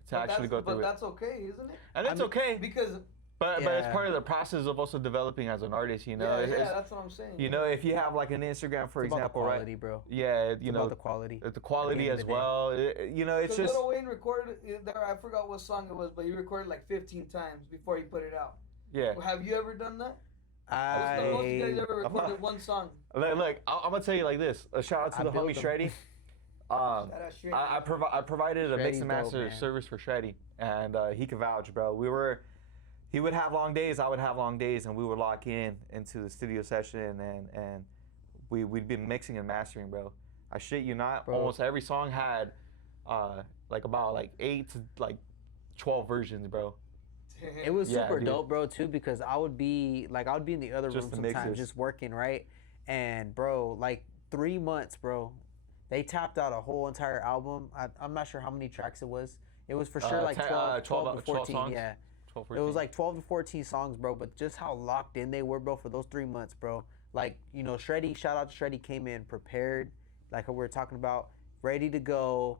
to actually go through but it. that's okay, isn't it? And it's okay, Because but it's part of the process of also developing as an artist, you know. yeah, that's what I'm saying. You know, if you have like an Instagram, for It's about example, the quality, right? bro. Yeah, It's you know, about the quality. the quality At the as end of the day. well. You know, it's So just Lil Wayne recorded there. I forgot what song it was, but he recorded like 15 times before he put it out. yeah. Have you ever done that? What's the most you guys ever recorded one song? Look, I'm gonna tell you like this. A shout out to the homie Shreddy. Shout out Shreddy. I provided a mix Shreddy's and master dope, man. service for Shreddy, and he could vouch, bro. He would have long days, I would have long days, and we would lock into the studio session, and we'd be mixing and mastering, bro. I shit you not, Bro. almost every song had about 8 to 12 versions, bro. It was Yeah, super dude. dope, bro, too, because I would be in the other Just room the sometimes mixes. just working, right? And bro, like 3 months, bro, they tapped out a whole entire album. I'm not sure how many tracks it was. It was for sure like 12 to 14, songs? yeah. 12, It was like 12 to 14 songs, bro, but just how locked in they were, bro, for those 3 months, bro. Like, you know, Shreddy, shout out to Shreddy, came in prepared, like we were talking about, ready to go.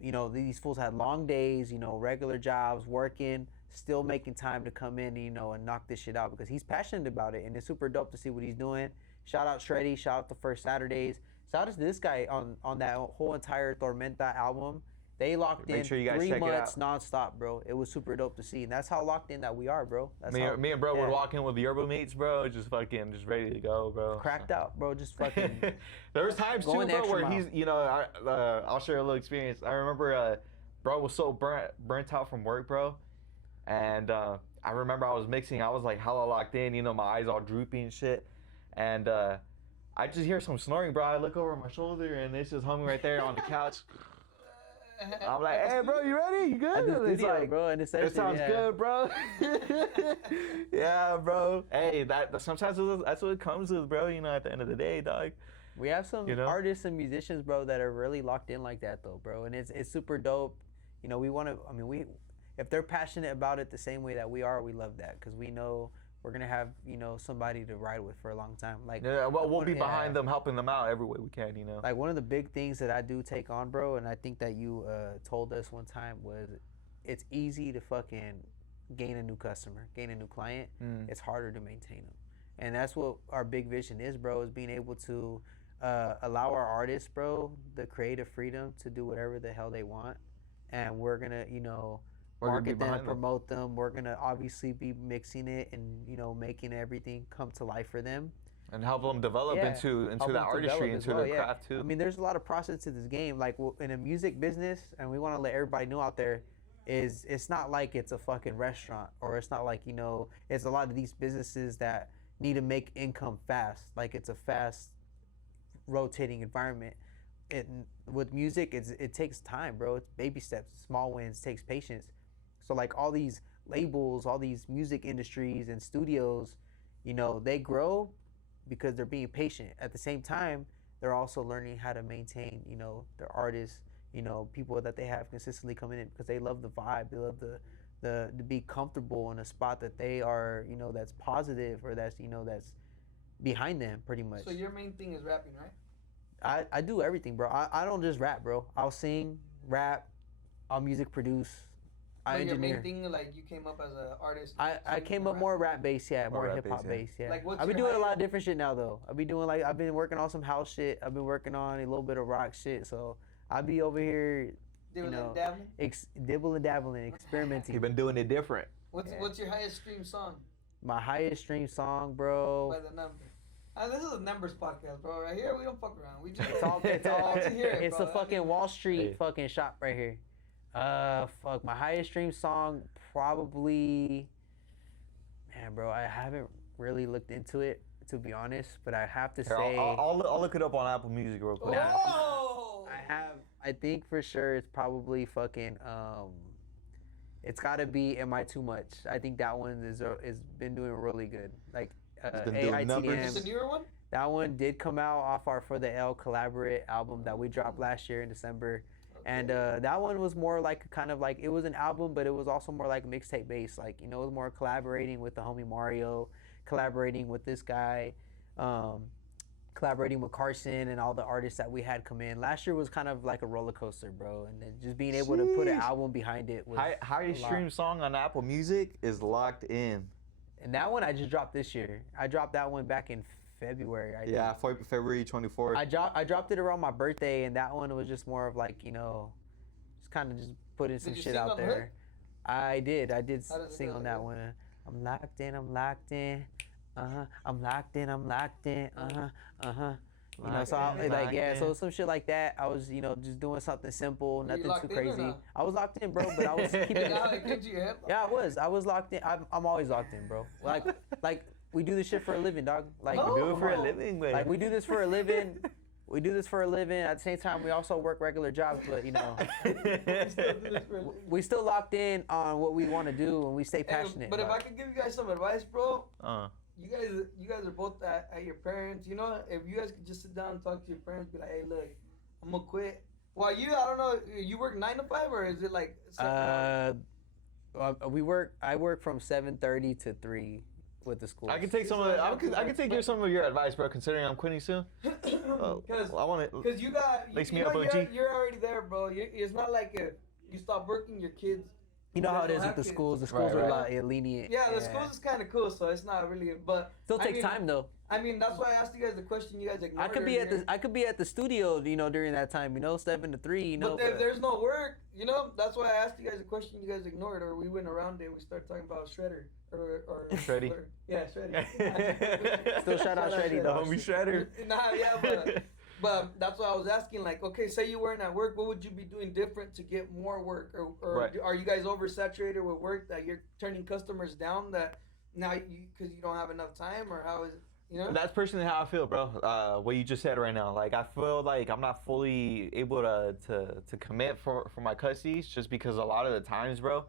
You know, these fools had long days, you know, regular jobs, working, still making time to come in, you know, and knock this shit out because he's passionate about it, and it's super dope to see what he's doing. Shout out Shreddy, shout out to First Saturdays. Shout out to this guy on that whole entire Tormenta album. They locked Make in sure you guys 3 check it months out. nonstop, bro. It was super dope to see, and that's how locked in that we are, bro. That's Me, how, me and bro yeah. would walk in with the yerba mates, bro, just ready to go, bro. Cracked out, bro. Just fucking. There was times too, Going the bro, extra where mile. he's, you know, I'll share a little experience. I remember, bro was so burnt out from work, bro, and I remember I was mixing. I was like hella locked in, you know, my eyes all droopy and shit, and I just hear some snoring, bro. I look over my shoulder and it's just homie right there on the couch. I'm like, hey, bro, you ready? You good? At the It's studio, like, bro, in the it session, sounds yeah. good, bro. Yeah, bro. Hey, that sometimes that's what it comes with, bro. You know, at the end of the day, dog. We have some You know? artists and musicians, bro, that are really locked in like that, though, bro, and it's super dope. You know, we want to. I mean, if they're passionate about it the same way that we are, we love that because we know we're gonna have, you know, somebody to ride with for a long time. Like, Yeah, well, we'll be yeah. behind them, helping them out every way we can, you know. Like one of the big things that I do take on, bro, and I think that you told us one time was, it's easy to fucking gain a new customer, gain a new client. It's harder to maintain them, and that's what our big vision is, bro. Is being able to allow our artists, bro, the creative freedom to do whatever the hell they want, and we're gonna, you know, We're gonna be market them, behind them. promote them. We're gonna obviously be mixing it and, you know, making everything come to life for them. And help them develop Yeah, into help that them artistry, develop as into well, their yeah. craft too. I mean, there's a lot of process to this game. Like in a music business, and we want to let everybody know out there, is it's not like it's a fucking restaurant, or it's not like, you know, it's a lot of these businesses that need to make income fast. Like it's a fast rotating environment. With music, it takes time, bro. It's baby steps, small wins, takes patience. So like all these labels, all these music industries and studios, you know, they grow because they're being patient. At the same time, they're also learning how to maintain, you know, their artists, you know, people that they have consistently coming in because they love the vibe, they love the to be comfortable in a spot that they are, you know, that's positive, or that's, you know, that's behind them pretty much. So your main thing is rapping, right? I do everything, bro. I don't just rap, bro. I'll sing, rap, I'll music produce, I engineer. Your main thing, like you came up as an artist. I came up more rap based, yeah, more hip hop based, yeah. Like I've been doing a lot of different shit now though. I've been working on some house shit. I've been working on a little bit of rock shit. So I'll be over here, you know, dibbling, dabbling, experimenting. You've been doing it different. What's your highest stream song? My highest stream song, bro. By the number. This is a numbers podcast, bro. Right here, we don't fuck around. We just it's all it's a fucking Wall Street fucking shop right here. Fuck, my highest stream song probably, man, bro, I haven't really looked into it, to be honest, but I have to say, I'll look it up on Apple Music real quick. Oh! I think for sure it's probably fucking, it's gotta be Am I Too Much? I think that one is been doing really good. Like, AITM. Is this a newer one? That one did come out off our For the L Collaborate album that we dropped last year in December. And that one was more like kind of like, it was an album, but it was also more like mixtape based. Like, you know, it was more collaborating with the homie Mario, collaborating with this guy, collaborating with Carson and all the artists that we had come in. Last year was kind of like a roller coaster, bro. And then just being able to put an album behind it was highest stream song on Apple Music is Locked In. And that one I just dropped this year. I dropped that one back in February. February 24th. I dropped it around my birthday, and that one was just more of like, you know, just kind of just putting some shit out there. I did sing on that one. I'm locked in, I'm locked in. I'm locked in, I'm locked in. You know, so so some shit like that. I was, you know, just doing something simple, nothing too crazy. I was locked in, bro, but I was keeping it. Yeah, I was locked in. I'm always locked in, bro. Like we do this shit for a living, dog. Like we do it for a living, man. Like we do this for a living. We do this for a living. At the same time, we also work regular jobs, but you know, we still locked in on what we want to do, and we stay passionate. But if I could give you guys some advice, bro. You guys are both at your parents. You know, if you guys could just sit down and talk to your parents, be like, hey, look, I'm gonna quit. Well, I don't know, you work 9 to 5 or is it like 7 hours? I work from 7:30 to 3 with the school. I can take I can take some of your advice, bro. Considering I'm quitting soon. Because I want it. Because you're already there, bro. It's not like you stop working, your kids. You know how it is with the schools. The schools are a lot lenient. Yeah, the schools is kind of cool, so it's not really. But still takes time though. I mean, that's why I asked you guys the question. You guys ignored. I could be at the studio, you know, during that time, you know, 7 to 3, you know. But if there's no work, you know, that's why I asked you guys a question. You guys ignored, or we went around it. We started talking about Shredder or Shreddy. Yeah, Shreddy. Still shout out Shreddy, the homie Shredder. But that's what I was asking. Like, okay, say you weren't at work, what would you be doing different to get more work? Or are you guys oversaturated with work that you're turning customers down that now because you don't have enough time, or how is it? You know? That's personally how I feel, bro. What you just said right now. Like, I feel like I'm not fully able to commit for my cussies just because a lot of the times, bro,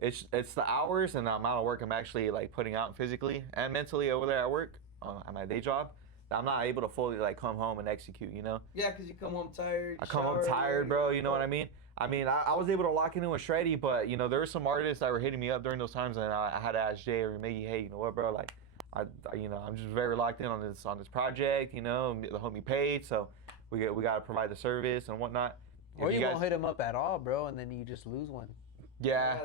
it's the hours and the amount of work I'm actually like putting out physically and mentally over there at work at my day job. I'm not able to fully like come home and execute, you know? Yeah, because you come home tired. I come home tired, bro. You know what I mean? I was able to lock in with Shreddy, but you know, there were some artists that were hitting me up during those times, and I had to ask Jay or Maggie, hey, you know what, bro? Like, I'm just very locked in on this project. You know, the homie paid, so we got to provide the service and whatnot. Or you won't hit him up at all, bro, and then you just lose one. Yeah,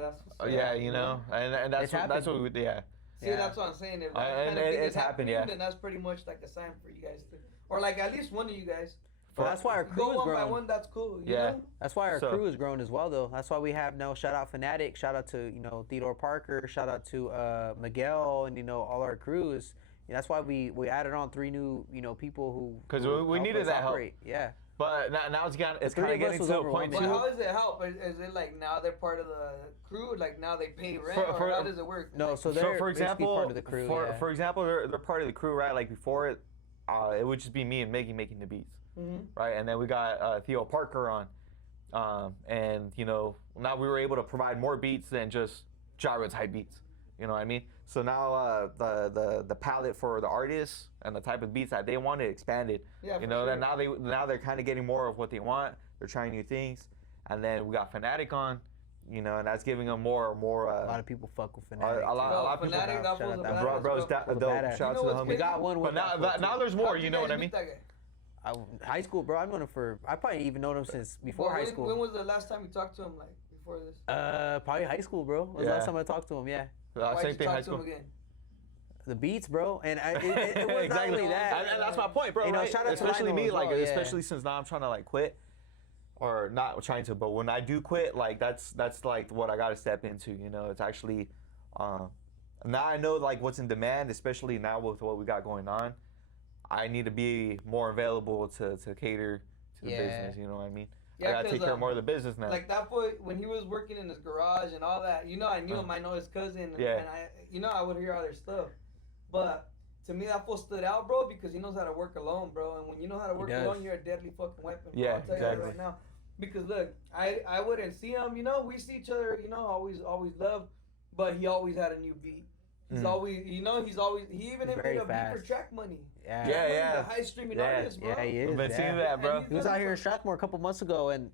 you know, and that's what we yeah. See, that's what I'm saying. If that kind of thing is happening, then that's pretty much like a sign for you guys to, or like at least one of you guys. Well, that's why our crew is grown. grown. Go one by one, that's cool. You know? That's why our crew has grown as well, though. That's why we have shout out Fanatic, shout out to Theodore Parker, shout out to Miguel, and all our crews. That's why we added on 3 new, people who. Because who we help needed us that help. operate. Yeah. But now it's kind of three of us getting was to a point overwhelming. But too. how does it help? Is it like now they're part of the crew? Like now they pay rent, For- or how does it work? No, so So they're for basically example, part of the crew. for example, they're part of the crew, right? Like before it would just be me and Maggie making the beats, right? And then we got Theo Parker on, and now we were able to provide more beats than just Jyro type beats. You know what I mean? So now the palette for the artists and the type of beats that they wanted expanded. Yeah, for Then sure. now they're kind of getting more of what they want. They're trying new things, and then we got Fanatic on, and that's giving them more. a lot of people fuck with Fanatic. A lot of people. Fanatic, that Shout out fool's a that badass, Bro's bro. dope. Badass. Shout out You to know the what's homie. We got one with But now, that now there's more. How'd You know what I guys mean? meet that guy? High school, bro. I've known him I probably even known him since before high school. When was the last time you talked to him? Like before this? Probably high school, bro. Was the last time I talked to him. Yeah. Why'd Same you thing, talk high to him school. again? The beats, bro, and it was Exactly. not only that. And that's my point, bro. Right? shout out Especially to me, Lionel as like, well, yeah. especially since now I'm trying to like quit, or not trying to, but when I do quit, like that's like what I got to step into. It's actually now I know like what's in demand, especially now with what we got going on. I need to be more available to cater to the business. You know what I mean? Yeah, I gotta take care more of the business now. Like that boy, when he was working in his garage and all that, I knew him. I know his cousin. Yeah. And I would hear all their stuff. But to me, that fool stood out, bro, because he knows how to work alone, bro. And when you know how to work alone, you're a deadly fucking weapon. Bro. Yeah, I'll tell you exactly. that right now. Because look, I wouldn't see him. We see each other. Always love. But he always had a new beat. He's always, he even He's made very a beat for fast. Track Money. Yeah. Track Money's Yeah. a high streaming Yeah. artist, bro. Yeah, he is. I've been yeah. seeing that, bro. And He was out here in Strathmore a couple months ago, and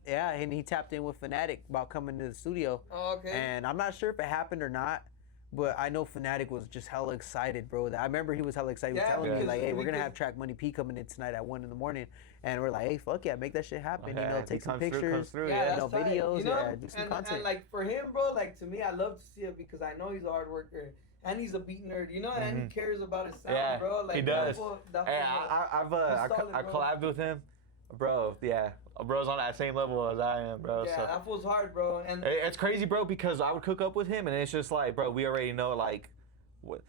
he tapped in with Fanatic about coming to the studio. Oh, okay. And I'm not sure if it happened or not, but I know Fanatic was just hella excited, bro. I remember he was hella excited. He was Yeah, telling me because- like, "Hey, we're gonna because- have Track Money P coming in tonight at 1 a.m." And we're like, "Hey, fuck yeah, make that shit happen." Yeah, Take he some comes through, pictures, Yeah, that's tight. videos, do some content. And like for him, bro, like to me, I love to see it because I know he's a hard worker and he's a beat nerd, and he cares about his sound, Yeah, bro. Like he does. That Hey, fool, I he's solid, bro. collabed with him, bro. Yeah, bro's on that same level as I am, bro. yeah, So that fool's hard, bro. And it's crazy, bro, because I would cook up with him, and it's just like, bro, we already know, like, what,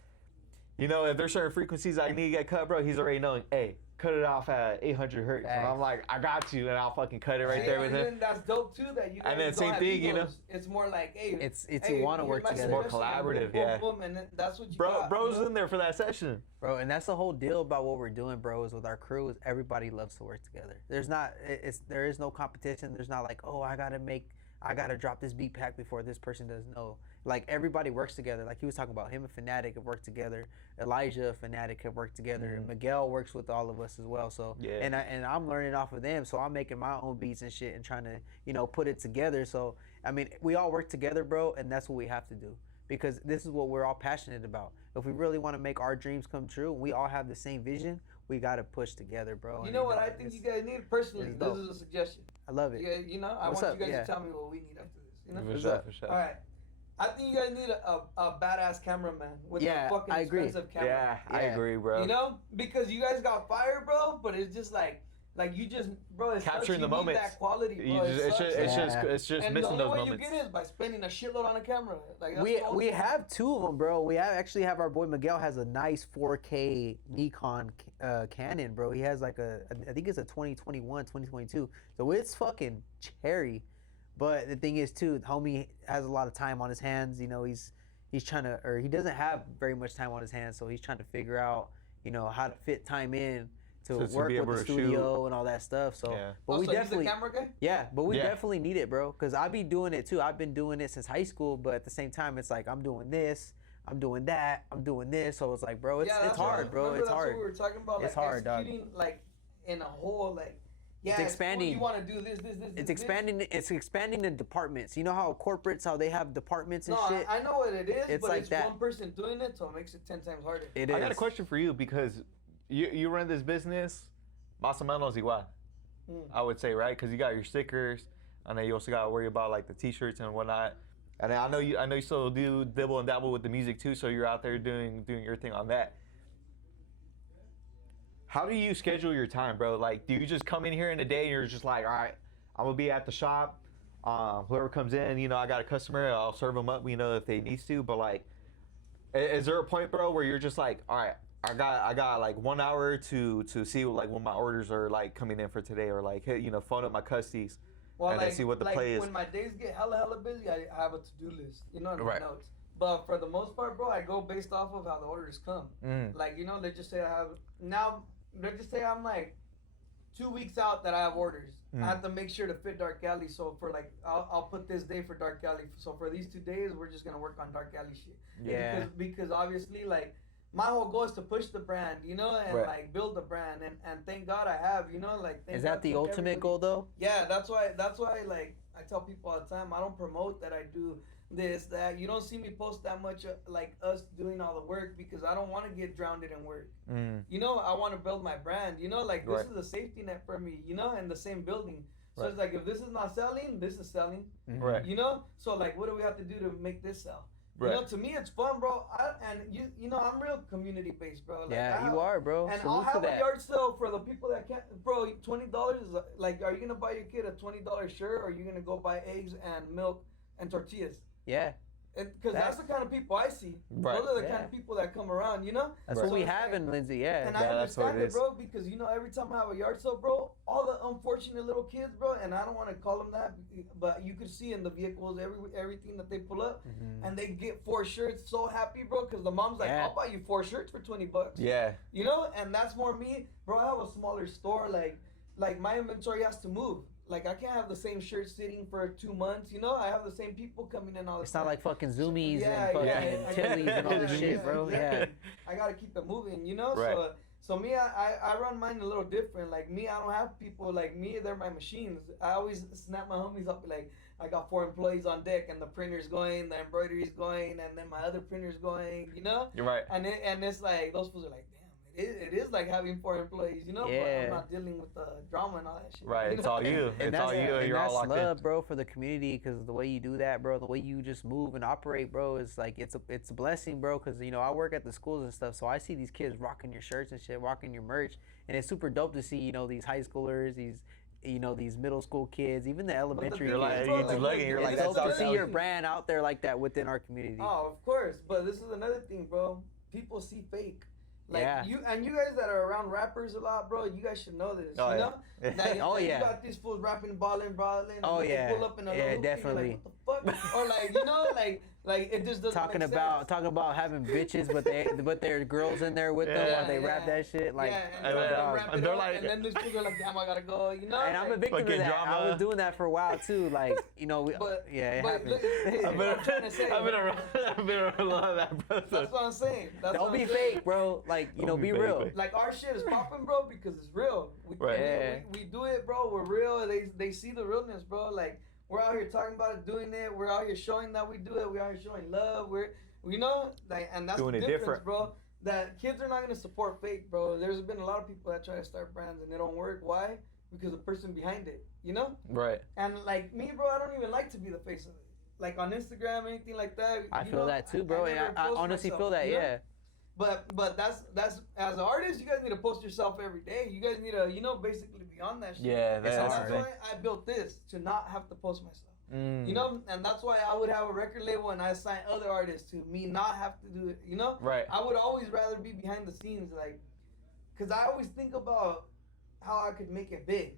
if there's certain frequencies I need to get cut, bro, he's already knowing, hey, cut it off at 800 hertz, and I'm like, I got you, and I'll fucking cut it right there with him. And that's dope too. That you guys And then don't same have thing, egos. It's more like, hey, It's hey, you want to here's work my together. More suggestion, collaborative, boom, yeah. boom, boom, and then that's what you Bro, got. bro's in there for that session. Bro, and that's the whole deal about what we're doing, bro, is with our crew is everybody loves to work together. There is no competition. There's not like, oh, I gotta drop this beat pack before this person does. No. Like everybody works together. Like he was talking about, him and Fanatic have worked together. Elijah, Fanatic have worked together. And Miguel works with all of us as well. So Yeah. and I'm learning off of them. So I'm making my own beats and shit and trying to, put it together. So I mean, we all work together, bro, and that's what we have to do. Because this is what we're all passionate about. If we really want to make our dreams come true, and we all have the same vision, we got to push together, bro. You know what I think you guys need personally? it's This dope. is a suggestion. I love it. Yeah, I What's want up? you guys Yeah. to tell me what we need after this. For What's sure, up? for sure. All right. I think you guys need a badass cameraman with Yeah, a fucking I agree. expensive camera. Yeah, I Yeah. agree, bro. Because you guys got fire, bro. But it's just like you just, bro. It Capturing sucks. the You need moments. that quality, You bro. just- It sucks. it's just and missing the those only way moments. you get it is by spending a shitload on a camera. Like that's We the only- have 2 of them, bro. We actually have our boy Miguel has a nice 4K Nikon Canon, bro. He has like I think it's a 2021, 2022. So it's fucking cherry. But the thing is too, homie has a lot of time on his hands. He's trying to, or he doesn't have very much time on his hands, so he's trying to figure out, how to fit time in to To work be with able the to studio and all that stuff. So, Yeah. but we so he's definitely, a camera guy. yeah, but we Yeah. definitely need it, bro. Cause I be doing it too. I've been doing it since high school, but at the same time, it's like I'm doing this, I'm doing that, I'm doing this. So it's like, bro, it's that's hard, what- bro. remember It's that's hard. What we were talking about, It's like hard, dog. executing, like in a whole, like yeah, It's expanding. Cool, you want to do this. It's expanding. It's expanding the departments. You know how corporates, how they have departments and No, shit. I know what it is, It's but like it's that. one person doing it, so it makes it 10 times harder. It is. I got a question for you because you run this business, más o menos igual, I would say, right? Because you got your stickers, and then you also got to worry about like the T-shirts and whatnot. And I know you still do dibble and dabble with the music too, so you're out there doing your thing on that. How do you schedule your time, bro? Like, do you just come in here in a day and you're just like, all right, I'm gonna be at the shop. Whoever comes in, I got a customer, I'll serve them up, if they need to. But like, is there a point, bro, where you're just like, all right, I got like 1 hour to see like when my orders are like coming in for today, or like hit, phone up my custies and then see what the play is. When my days get hella busy, I have a to-do list, in my Right. notes. But for the most part, bro, I go based off of how the orders come. Like, let's just say let's just say I'm like 2 weeks out that I have orders. I have to make sure to fit Dark Alley. So for like, I'll put this day for Dark Alley. So for these 2 days, we're just gonna work on Dark Alley shit. Yeah. Because obviously, like, my whole goal is to push the brand, and Right. like build the brand, and thank God I have, like. Thank Is that God the to ultimate everybody. goal though? Yeah, that's why like I tell people all the time, I don't promote that I do this, that. You don't see me post that much like us doing all the work, because I don't want to get drowned in work. I want to build my brand. Like, this Right. is a safety net for me. In the same building. So Right. it's like, if this is not selling, this is selling. Right. So like, what do we have to do to make this sell? Right. To me it's fun, bro. I'm real community based, bro. Like, Yeah, you are, bro. And Salute I'll have to a that. yard sale for the people that can't. Bro, $20 is like, are you gonna buy your kid a $20 shirt, or are you gonna go buy eggs and milk and tortillas? Yeah. Because that's the kind of people I see. Right. Those are the kind of people that come around, That's Right. what we So, have in Lindsay, yeah. And Yeah, I that's what understand it it, is. bro, because every time I have a yard sale, bro, all the unfortunate little kids, bro, and I don't want to call them that, but you could see in the vehicles everything that they pull up, and they get 4 shirts, so happy, bro, because the mom's like, Yeah. I'll buy you 4 shirts for $20. Yeah. And that's more me, bro. I have a smaller store, like my inventory has to move. Like, I can't have the same shirt sitting for 2 months. I have the same people coming in all the It's time. not like fucking Zoomies Yeah, and fucking yeah. Tillies and all this Yeah, shit, bro. Yeah. I gotta keep it moving, Right. So me, I run mine a little different. Like me, I don't have people like me. They're my machines. I always snap my homies up. Like, I got 4 employees on deck, and the printer's going, the embroidery's going, and then my other printer's going. You're right. And it's like, those fools are like, damn, it is like having 4 employees, But Yeah. I'm not dealing with the drama and all that shit. Right. It's all you. And It's all you. and You're all that's locked love, in. bro, for the community, because the way you do that, bro, the way you just move and operate, bro, is like, it's a blessing, bro, because, I work at the schools and stuff, so I see these kids rocking your shirts and shit, rocking your merch, and it's super dope to see, these high schoolers, these middle school kids, even the elementary You're like, kids. you bro. just looking, you're like, It's that's dope to awesome. see your brand out there like that within our community. Oh, of course. But this is another thing, bro. People see fake. Like, Yeah. you guys that are around rappers a lot, bro, you guys should know this. Oh, you yeah. know? Like, Oh, like, yeah. You got these fools rapping, balling. Oh, and yeah. They pull up in a Yeah, little definitely. Like, what the fuck? Or like it just doesn't talking make about sense. having bitches, but there are girls in there with them Yeah. while they rap that shit. Like, yeah, and and, then- wrap and it they're up, like- and then these people are like, damn, I gotta go, and I'm a like, victim of Fucking that. drama. I was doing that for a while too. Like, But- it but happens. look, I've what I'm trying to say. been around a lot of that, bro. That's what I'm saying. That's Don't what be I'm saying. fake, bro. Like, Don't be be fake, real. fake. Like, our shit is popping, bro, because it's real. Right. Yeah. We do it, bro. We're real. They see the realness, bro. Like, we're out here talking about it, doing it. We're out here showing that we do it. We're out here showing love. And that's Doing the it difference, different. bro. That kids are not gonna support fake, bro. There's been a lot of people that try to start brands and they don't work. Why? Because the person behind it, Right. And like me, bro, I don't even like to be the face of it. Like on Instagram, anything like that. I feel that too, bro. never And I post honestly myself, feel that, yeah. But that's as an artist, you guys need to post yourself every day. You guys need to basically be on that shit. Yeah, It's that's And hard. that's why I built this, to not have to post myself. Mm. And that's why I would have a record label and I sign other artists to me not have to do it. Right. I would always rather be behind the scenes, like, cause I always think about how I could make it big.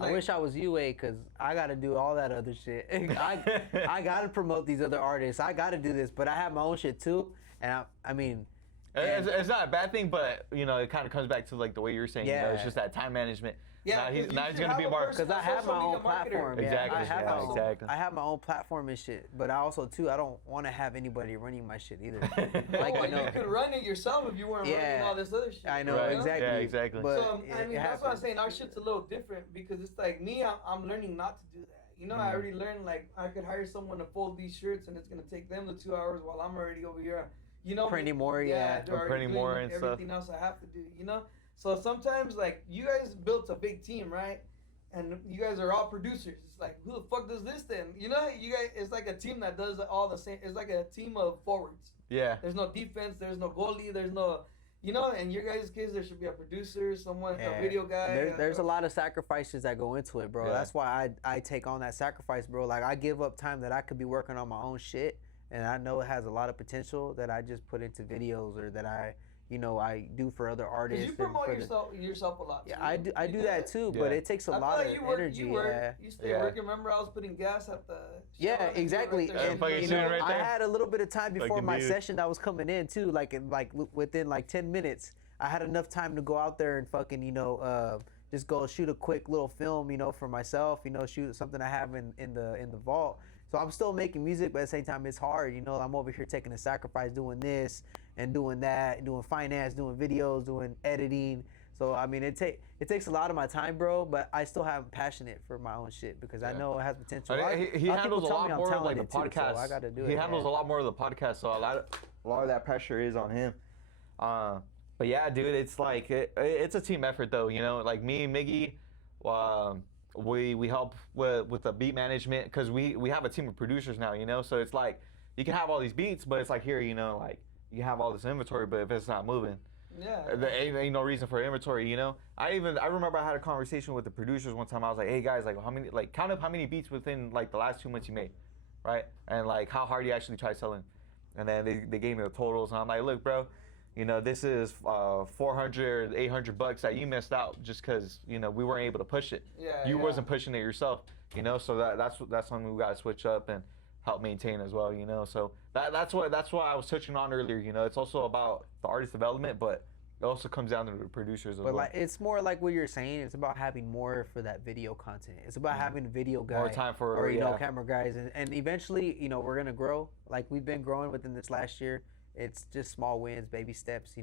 I wish I was you, because I got to do all that other shit. I got to promote these other artists. I got to do this, but I have my own shit too. And I mean, It's not a bad thing, but it kind of comes back to like the way you're saying. Yeah. It's just that time management. Yeah, now 'cause he's you gonna should be have a more. person- because I have social my media own marketer. platform. Exactly, I have yeah, my own, exactly. I have my own platform and shit. But I also too, I don't want to have anybody running my shit either. Like, Oh, you could run it yourself if you weren't running Yeah. all this other shit. I know, Right. exactly. Yeah, exactly. But So it that's what I'm happens. saying. Our shit's a little different because it's like me. I'm learning not to do that. I already learned, like, I could hire someone to fold these shirts and it's gonna take them the 2 hours while I'm already over here. Printing more, yeah. they're already Printing doing more and stuff. everything else I have to do. So sometimes, like, you guys built a big team, right? And you guys are all producers. It's like, who the fuck does this then? You guys, it's like a team that does all the same. It's like a team of forwards. Yeah. There's no defense. There's no goalie. There's no, in your guys' case, there should be a producer, someone, a video guy. There's a lot of sacrifices that go into it, bro. Yeah. That's why I take on that sacrifice, bro. Like, I give up time that I could be working on my own shit, and I know it has a lot of potential that I just put into videos, or that I, I do for other artists. You promote yourself a lot. Yeah, too. I do that too, but it takes a lot of energy. You stay working. Remember, I was putting gas at the. Yeah, exactly. And I had a little bit of time before my session that was coming in too. Like within like 10 minutes, I had enough time to go out there and fucking just go shoot a quick little film, for myself. Shoot something I have in the vault. So I'm still making music, but at the same time, it's hard. I'm over here taking a sacrifice, doing this and doing that, doing finance, doing videos, doing editing. So I mean, it takes a lot of my time, bro. But I still have passionate for my own shit because I know it has potential. He handles a lot more of like the podcast. Too, so I gotta do he handles a lot more of the podcast, so a lot of that pressure is on him. But yeah, dude, it's like it's a team effort though. Like me and Miggy, we help with the beat management because we have a team of producers now. So it's like you can have all these beats, but it's like here, like you have all this inventory, but if it's not moving. Yeah. There ain't no reason for inventory, I remember I had a conversation with the producers one time. I was like, hey guys, like count up how many beats within like the last 2 months you made, right? And like how hard you actually tried selling. And then they gave me the totals, and I'm like, look, bro, this is $400, $800 that you missed out just because we weren't able to push it. Yeah. You wasn't pushing it yourself, So that's something we gotta switch up and help maintain as well, So that's why I was touching on earlier. It's also about the artist development, but it also comes down to the producers as well. But it's more like what you're saying. It's about having more for that video content. It's about having a video guy, more time for camera guys, and eventually we're gonna grow. Like we've been growing within this last year. It's just small wins, baby steps.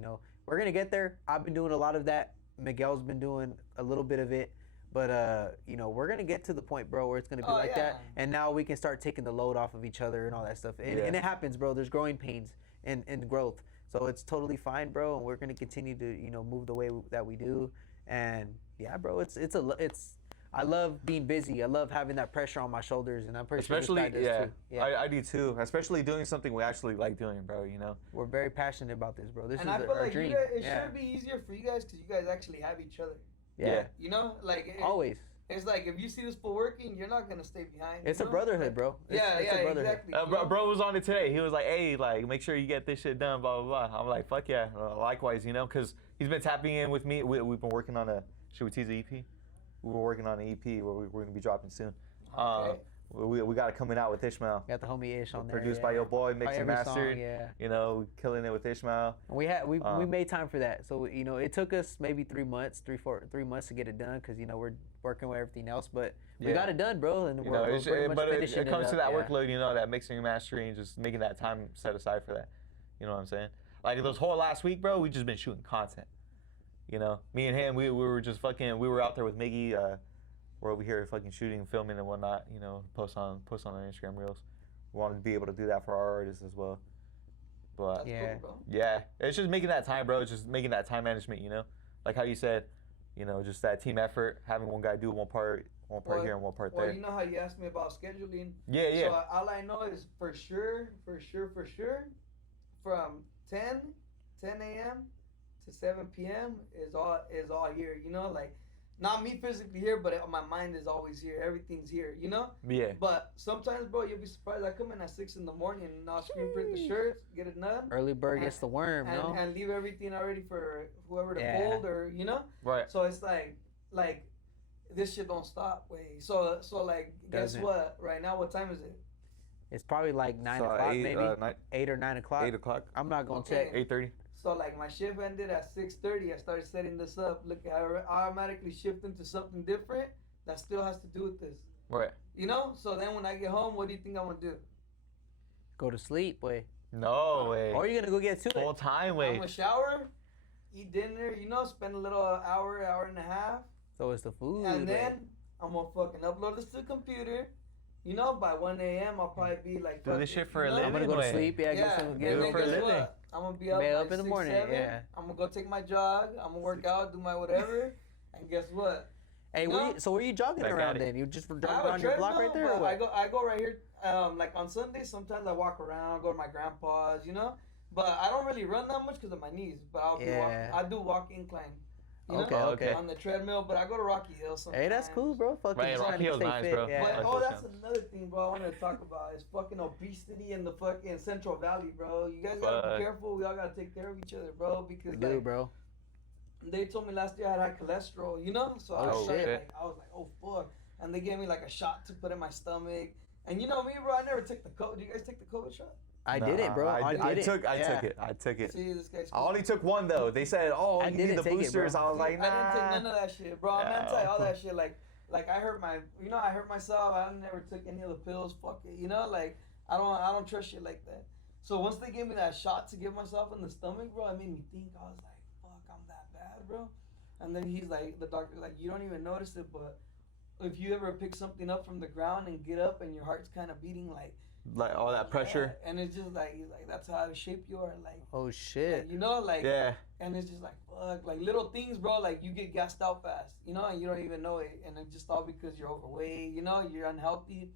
We're gonna get there. I've been doing a lot of that. Miguel's been doing a little bit of it. But we're gonna get to the point, bro, where it's gonna be that, and now we can start taking the load off of each other and all that stuff. And it happens, bro. There's growing pains and growth, so it's totally fine, bro. And we're gonna continue to move the way that we do. And yeah, bro, it's I love being busy. I love having that pressure on my shoulders, and I'm pretty sure this guy does too. Yeah, I do too. Especially doing something we actually like doing, bro. We're very passionate about this, bro. This is our dream. It should be easier for you guys because you guys actually have each other. Yeah. Always. It's like if you see this fool working, you're not gonna stay behind. It's a brotherhood, bro. It's a brotherhood. Exactly. Bro was on it today. He was like, "Hey, like, make sure you get this shit done." Blah blah blah. I'm like, "Fuck yeah!" Likewise, because he's been tapping in with me. We've been working on a. Should we tease the EP? We were working on an EP where we're gonna be dropping soon. Okay. We got it coming out with Ishmael. Got the homie Ish on there. Produced by your boy, mixed and mastered. Song, killing it with Ishmael. We made time for that. So it took us maybe 3 months, 3 months to get it done because we're working with everything else. But we got it done, bro. And we're pretty much finishing it comes to that up, workload, that mixing and mastering, just making that time set aside for that. You know what I'm saying? Like this whole last week, bro, we just been shooting content. Me and him, we were just fucking. We were out there with Miggy. We're over here fucking shooting, filming, and whatnot. Post on our Instagram reels. We wanted to be able to do that for our artists as well. But That's cool, bro. yeah, it's just making that time, bro. It's just making that time management. Like how you said, just that team effort. Having one guy do one part here and one part there. Well, you know how you asked me about scheduling. Yeah. So all I know is for sure, from 10 a.m. to 7 p.m. is all here. Like. Not me physically here, but my mind is always here. Everything's here, Yeah. But sometimes, bro, you'll be surprised. I come in at 6 in the morning and I'll screen print the shirts, get it done. Early bird gets the worm, and leave everything already for whoever to fold or Right. So it's like this shit don't stop. Wait. So like, guess what? Right now, what time is it? It's probably like 9 o'clock, maybe 8 or 9 o'clock. 8 o'clock. I'm not gonna check. 8:30. So like my shift ended at 6:30. I started setting this up. Look, I automatically shift into something different that still has to do with this. Right. So then when I get home, what do you think I'm gonna do? Go to sleep, way. No way. Or you're gonna go get to full time way. I'm gonna shower, eat dinner. Spend a little hour and a half. So it's the food. And then I'm gonna fucking upload this to the computer. By 1 a.m. I'll probably be like. Do this shit for a living. I'm gonna go to sleep. Yeah, get it for a living. I'm gonna be up in the morning. 7. Yeah. I'm gonna go take my jog. I'm gonna work out, do my whatever, and guess what? Hey, so where you jogging around then? You just jogging around your block right there, or what? I go right here. Like on Sundays, sometimes I walk around, go to my grandpa's, But I don't really run that much because of my knees. But I'll be walking. I do walk incline. You know? Okay. On the treadmill, but I go to Rocky Hill sometimes. Hey, that's cool, bro. Fucking Right, trying Rocky to Hill's stay nice, fit. bro. Yeah. But, Yeah. that's another thing, bro, I wanted to talk about is fucking obesity in the fucking Central Valley, bro. You guys gotta be careful. We all gotta take care of each other, bro, because We do, bro. they told me last year I had cholesterol, you know? So I was like, oh, fuck. And they gave me like a shot to put in my stomach. And you know me, bro, I never took the COVID. Do you guys take the COVID shot? I did it, bro. I took it. See, this guy's I cool. only took one though. They said, "Oh, I you need didn't the take it, boosters." bro. I was like, "Nah." I didn't take none of that shit, bro. I'm anti all that shit. Like I hurt I hurt myself. I never took any of the pills. Fuck it, you know. Like I don't trust shit like that. So once they gave me that shot to give myself in the stomach, bro, it made me think. I was like, fuck, I'm that bad, bro. And then he's like, the doctor's like, you don't even notice it, but if you ever pick something up from the ground and get up and your heart's kind of beating, like all that pressure. Yeah. And it's just like, he's like, that's how out of shape you are, like. Oh shit. Like, you know, like. Yeah. And it's just like, fuck, like little things, bro. Like you get gassed out fast, you know, and you don't even know it, and it's just all because you're overweight, you know, you're unhealthy.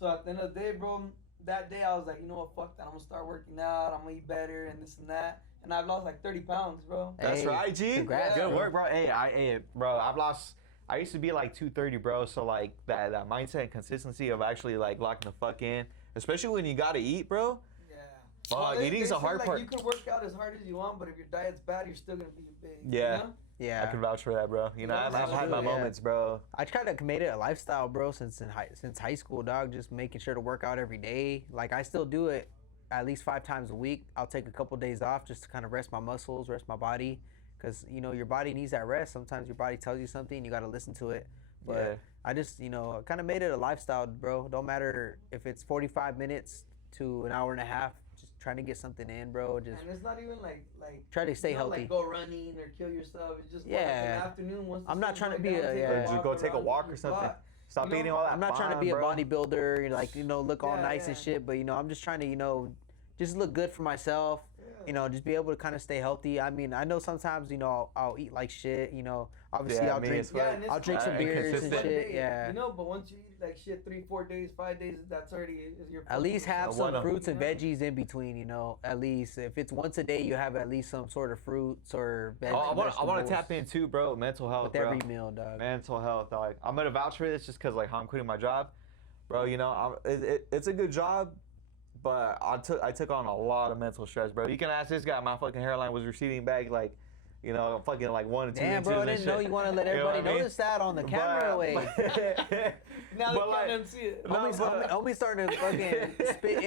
So at the end of the day, bro, that day I was like, you know what, fuck that. I'm gonna start working out. I'm gonna eat better and this and that. And I've lost like 30 pounds, bro. That's right, G. Congrats, Good bro. work, bro. Hey, bro, I used to be like 230, bro. So like that mindset and consistency of actually like locking the fuck in, especially when you gotta eat, bro. Yeah. Fuck, They eating's a say, hard like, part. You could work out as hard as you want, but if your diet's bad, you're still gonna be big. Yeah. You know? Yeah. I can vouch for that, bro. You know, Yeah, I've that's had my true, yeah. moments, bro. I tried to make it a lifestyle, bro, since high school, dog. Just making sure to work out every day. Like I still do it at least 5 times a week. I'll take a couple days off just to kind of rest my muscles, rest my body, because you know your body needs that rest. Sometimes your body tells you something, you got to listen to it. But Yeah. I just, you know, kind of made it a lifestyle, bro. Don't matter if it's 45 minutes to an hour and a half. Just trying to get something in, bro. Just And it's not even like try to stay you know, healthy. Like go running or kill yourself. It's just like Yeah. an afternoon. Once the I'm not sun's trying to going be down, a- take yeah. Just go take a around walk your or something. block. Stop You know, eating all that. I'm not trying to fine, be a bro. bodybuilder, like, you know, look all Yeah, nice and yeah. shit, but you know, I'm just trying to, you know, just look good for myself. Yeah. You know, just be able to kind of stay healthy. I mean, I know sometimes, you know, I'll eat like shit. You know, obviously Yeah, I'll me drink. as well. Yeah, and it's I'll drink some fine. beers and Inconsistent. shit. Day, Yeah. You know, but once you eat like shit 3, 4 days, 5 days, that's already is your. At least have I some wanna- fruits and you know? veggies in between. You know, at least if it's once a day, you have at least some sort of fruits or Oh, I want to vegetables tap in too, bro. Mental health, with bro. every meal, dog. Mental health. Like, I'm gonna vouch for this just because like how I'm quitting my job, bro. You know, it's a good job, but I took on a lot of mental stress, bro. You can ask this guy. My fucking hairline was receding back, like, you know, fucking like 1 to 2 Damn, inches. bro, I and didn't know shit. you want to let You know what everybody I mean? notice that on the camera. Wait. Now But, they like, can't unsee it. No, Homie starting to fucking spit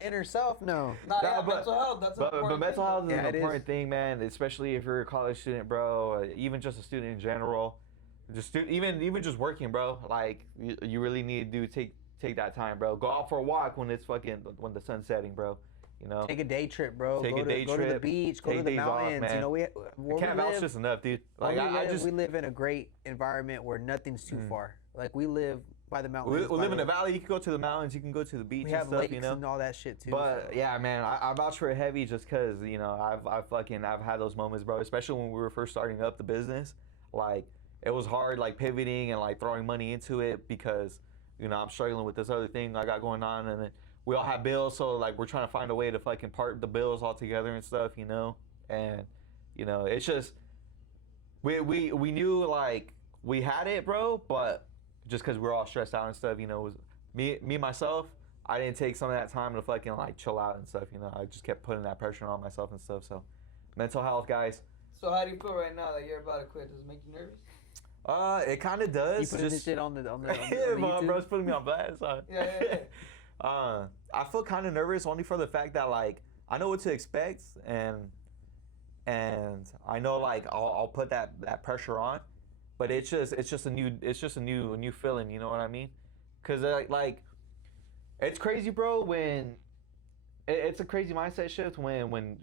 inner self. No. Nah, No, yeah, but- mental health. That's an But important mental thing. health is Yeah, an it is. important thing, man. Especially if you're a college student, bro. Even just a student in general. Even just working, bro. Like you really need to take that time, bro. Go out for a walk when the sun's setting, bro. You know. Take a day trip, bro. Take go a day to the trip. beach. Go Take to the days off, mountains. man. You know, I where can't we vouch live, this enough, dude. Like we live in a great environment where nothing's too far. Like we live by the mountains. we live in a valley. You can go to the mountains. You can go to the beach We and have stuff. lakes You know. and all that shit too. But so. yeah, man, I vouch for it heavy just cause you know I've had those moments, bro. Especially when we were first starting up the business, like it was hard, like pivoting and like throwing money into it because you know I'm struggling with this other thing I got going on, and then we all have bills, so like we're trying to find a way to fucking part the bills all together and stuff, you know. And you know it's just we knew like we had it, bro, but just cause we're all stressed out and stuff, you know, it was me myself. I didn't take some of that time to fucking like chill out and stuff, you know. I just kept putting that pressure on myself and stuff. So, mental health, guys. So how do you feel right now that you're about to quit? Does it make you nervous? It kind of does. You putting this shit on the Yeah, YouTube? bro's putting me on blast. Son. Yeah. I feel kind of nervous only for the fact that like I know what to expect and I know like I'll put that pressure on, but it's just a new feeling. You know what I mean? Cause like it's crazy, bro. When it's a crazy mindset shift when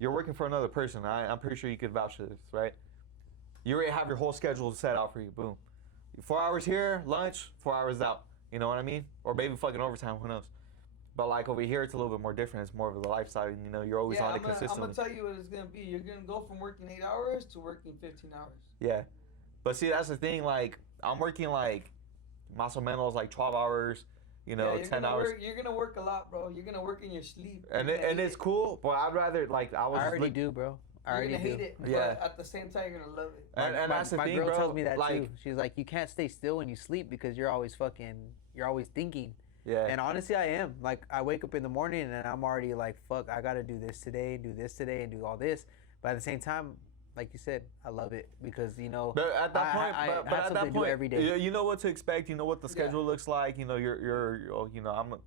you're working for another person. I'm pretty sure you could vouch for this, right? You already have your whole schedule set out for you. Boom. 4 hours here, lunch, 4 hours out. You know what I mean? Or maybe fucking overtime, who knows? But like over here, it's a little bit more different. It's more of the lifestyle. You know, you're always on it I'm consistently. gonna tell you what it's gonna be. You're gonna go from working 8 hours to working 15 hours. Yeah. But see, that's the thing. Like, I'm working like, muscle mental is like 12 hours, you know, 10 hours. You're gonna work a lot, bro. You're gonna work in your sleep. And it's cool, but I'd rather, like, I already do, bro. I already You're gonna hate do. it, Yeah. but at the same time, you're gonna love it. And that's the my thing, girl bro. tells me that like, too. She's like, you can't stay still when you sleep because you're always thinking. Yeah. And honestly, I am. Like, I wake up in the morning and I'm already like, fuck, I gotta do this today, and do all this. But at the same time, like you said, I love it because But at that point, I but have at that something to do point, every day. you know what to expect. You know what the schedule looks like. You know,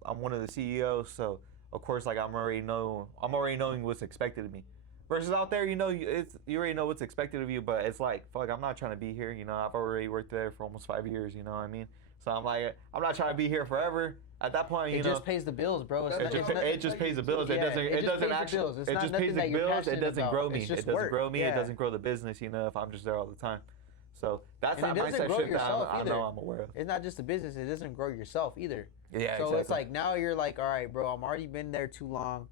I'm one of the CEOs, so of course, like I'm already knowing what's expected of me. Versus out there, you already know what's expected of you, but it's like, fuck, I'm not trying to be here. You know, I've already worked there for almost 5 years. You know what I mean? So I'm like, I'm not trying to be here forever. At that point, it just pays the bills, bro. it just pays the bills. Yeah, It doesn't actually. It just pays the bills. It doesn't grow me. It doesn't grow me. It doesn't grow the business. You know, if I'm just there all the time. So that's that mindset shift that I know I'm aware of. It's not just the business; it doesn't grow yourself either. Yeah, so exactly. it's like now you're like, all right, bro, I'm already been there too long.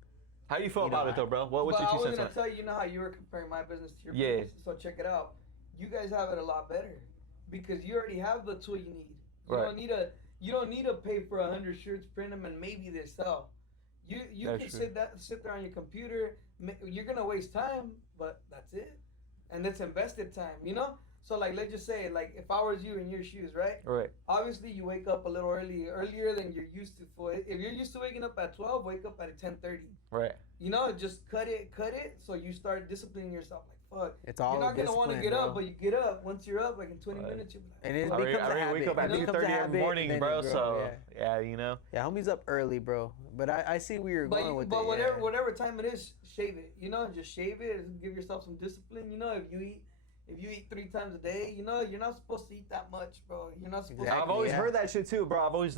How do you feel about it though, bro? What's your 2 cents? I was gonna tell you, know how you were comparing my business to your business. So check it out. You guys have it a lot better because you already have the tool you need. You don't need to pay for 100 shirts, print them, and maybe they sell. You can sit there on your computer. You're gonna waste time, but that's it, and it's invested time. You know. So like, let's just say, like, if I was you in your shoes, right? Right. Obviously, you wake up a little earlier than you're used to. If you're used to waking up at 12, wake up at 10:30. Right. You know, just cut it. So you start disciplining yourself. Like, fuck. It's all You're not gonna want to get bro. up, but you get up. Once you're up, like in 20 minutes, you'll be like. And it fuck. becomes a habit. Wake up at 2:30 every morning, bro. So yeah, you know. Yeah, homie's up early, bro. But I see where you're going with it. But whatever time it is, shave it. You know, just shave it. Give yourself some discipline. You know, if you eat 3 times a day, you know, you're not supposed to eat that much, bro. You're not supposed to. I've always heard that shit too, bro. I've always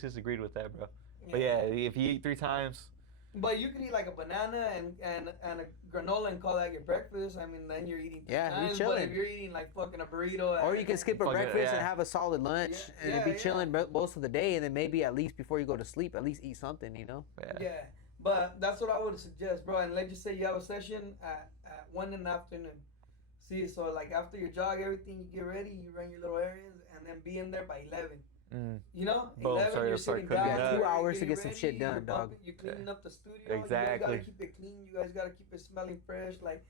disagreed with that, bro. But yeah, if you eat 3 times. But you can eat like a banana and a granola and call that your breakfast. I mean, then you're eating 3 times. You're chilling. But if you're eating like fucking a burrito. Or you can skip a breakfast and have a solid lunch and be chilling most of the day, and then maybe at least before you go to sleep, at least eat something, you know? Yeah. But that's what I would suggest, bro. And let's just say you have a session at 1 in the afternoon. See, so like after your jog, everything, you get ready, you run your little errands, and then be in there by 11. You know, 11, you're sitting down. 2 hours to get some shit done, dog. You're cleaning up the studio. Exactly. You guys gotta keep it clean. You guys gotta keep it smelling fresh. Like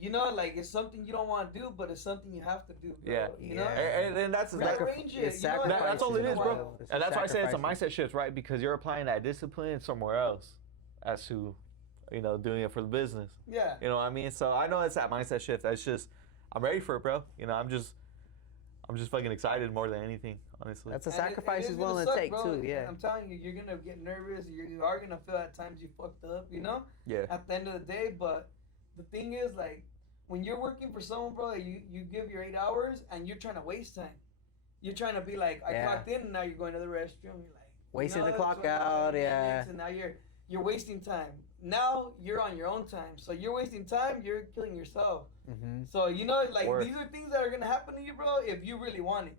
you know, like it's something you don't want to do, but it's something you have to do. Bro, Yeah. You know? And that's Rearrange it. that's all it is, bro. And that's why I say it's a sacrifice. mindset shift, right? Because you're applying that discipline somewhere else, as to, doing it for the business. Yeah. You know what I mean? So I know it's that mindset shift. That's just, I'm ready for it, bro. You know, I'm just fucking excited more than anything, honestly. That's a sacrifice he's willing to take too. Yeah. I'm telling you, you're gonna get nervous. You are gonna feel at times you fucked up. You know. Yeah. At the end of the day, but the thing is, like, when you're working for someone, bro, you give your 8 hours and you're trying to waste time. You're trying to be like, I clocked in and now you're going to the restroom. You're like wasting the clock out. Yeah. And now you're wasting time. Now you're on your own time. So you're wasting time. You're killing yourself. So these are things that are gonna happen to you, bro. If you really want it.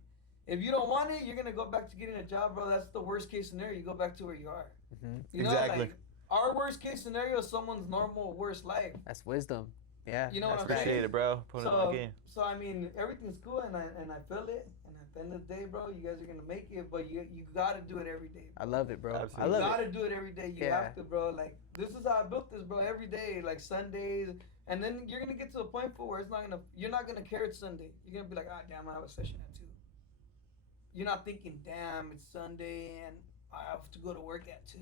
If you don't want it, you're gonna go back to getting a job, bro. That's the worst case scenario. You go back to where you are. You know, exactly. Like, our worst case scenario is someone's normal worst life. That's wisdom. Yeah. You know what I'm Appreciate saying? it, bro. Put it on again. So I mean, everything's cool, and I feel it. And at the end of the day, bro, you guys are gonna make it, but you gotta do it every day. I love it, bro. Absolutely. I love You gotta do it every day. You have to, bro. Like, this is how I built this, bro. Every day, like Sundays, and then you're gonna get to a point where you're not gonna care it's Sunday. You're gonna be like, ah, damn, I have a session at 2. You're not thinking, damn, it's Sunday and I have to go to work at 2.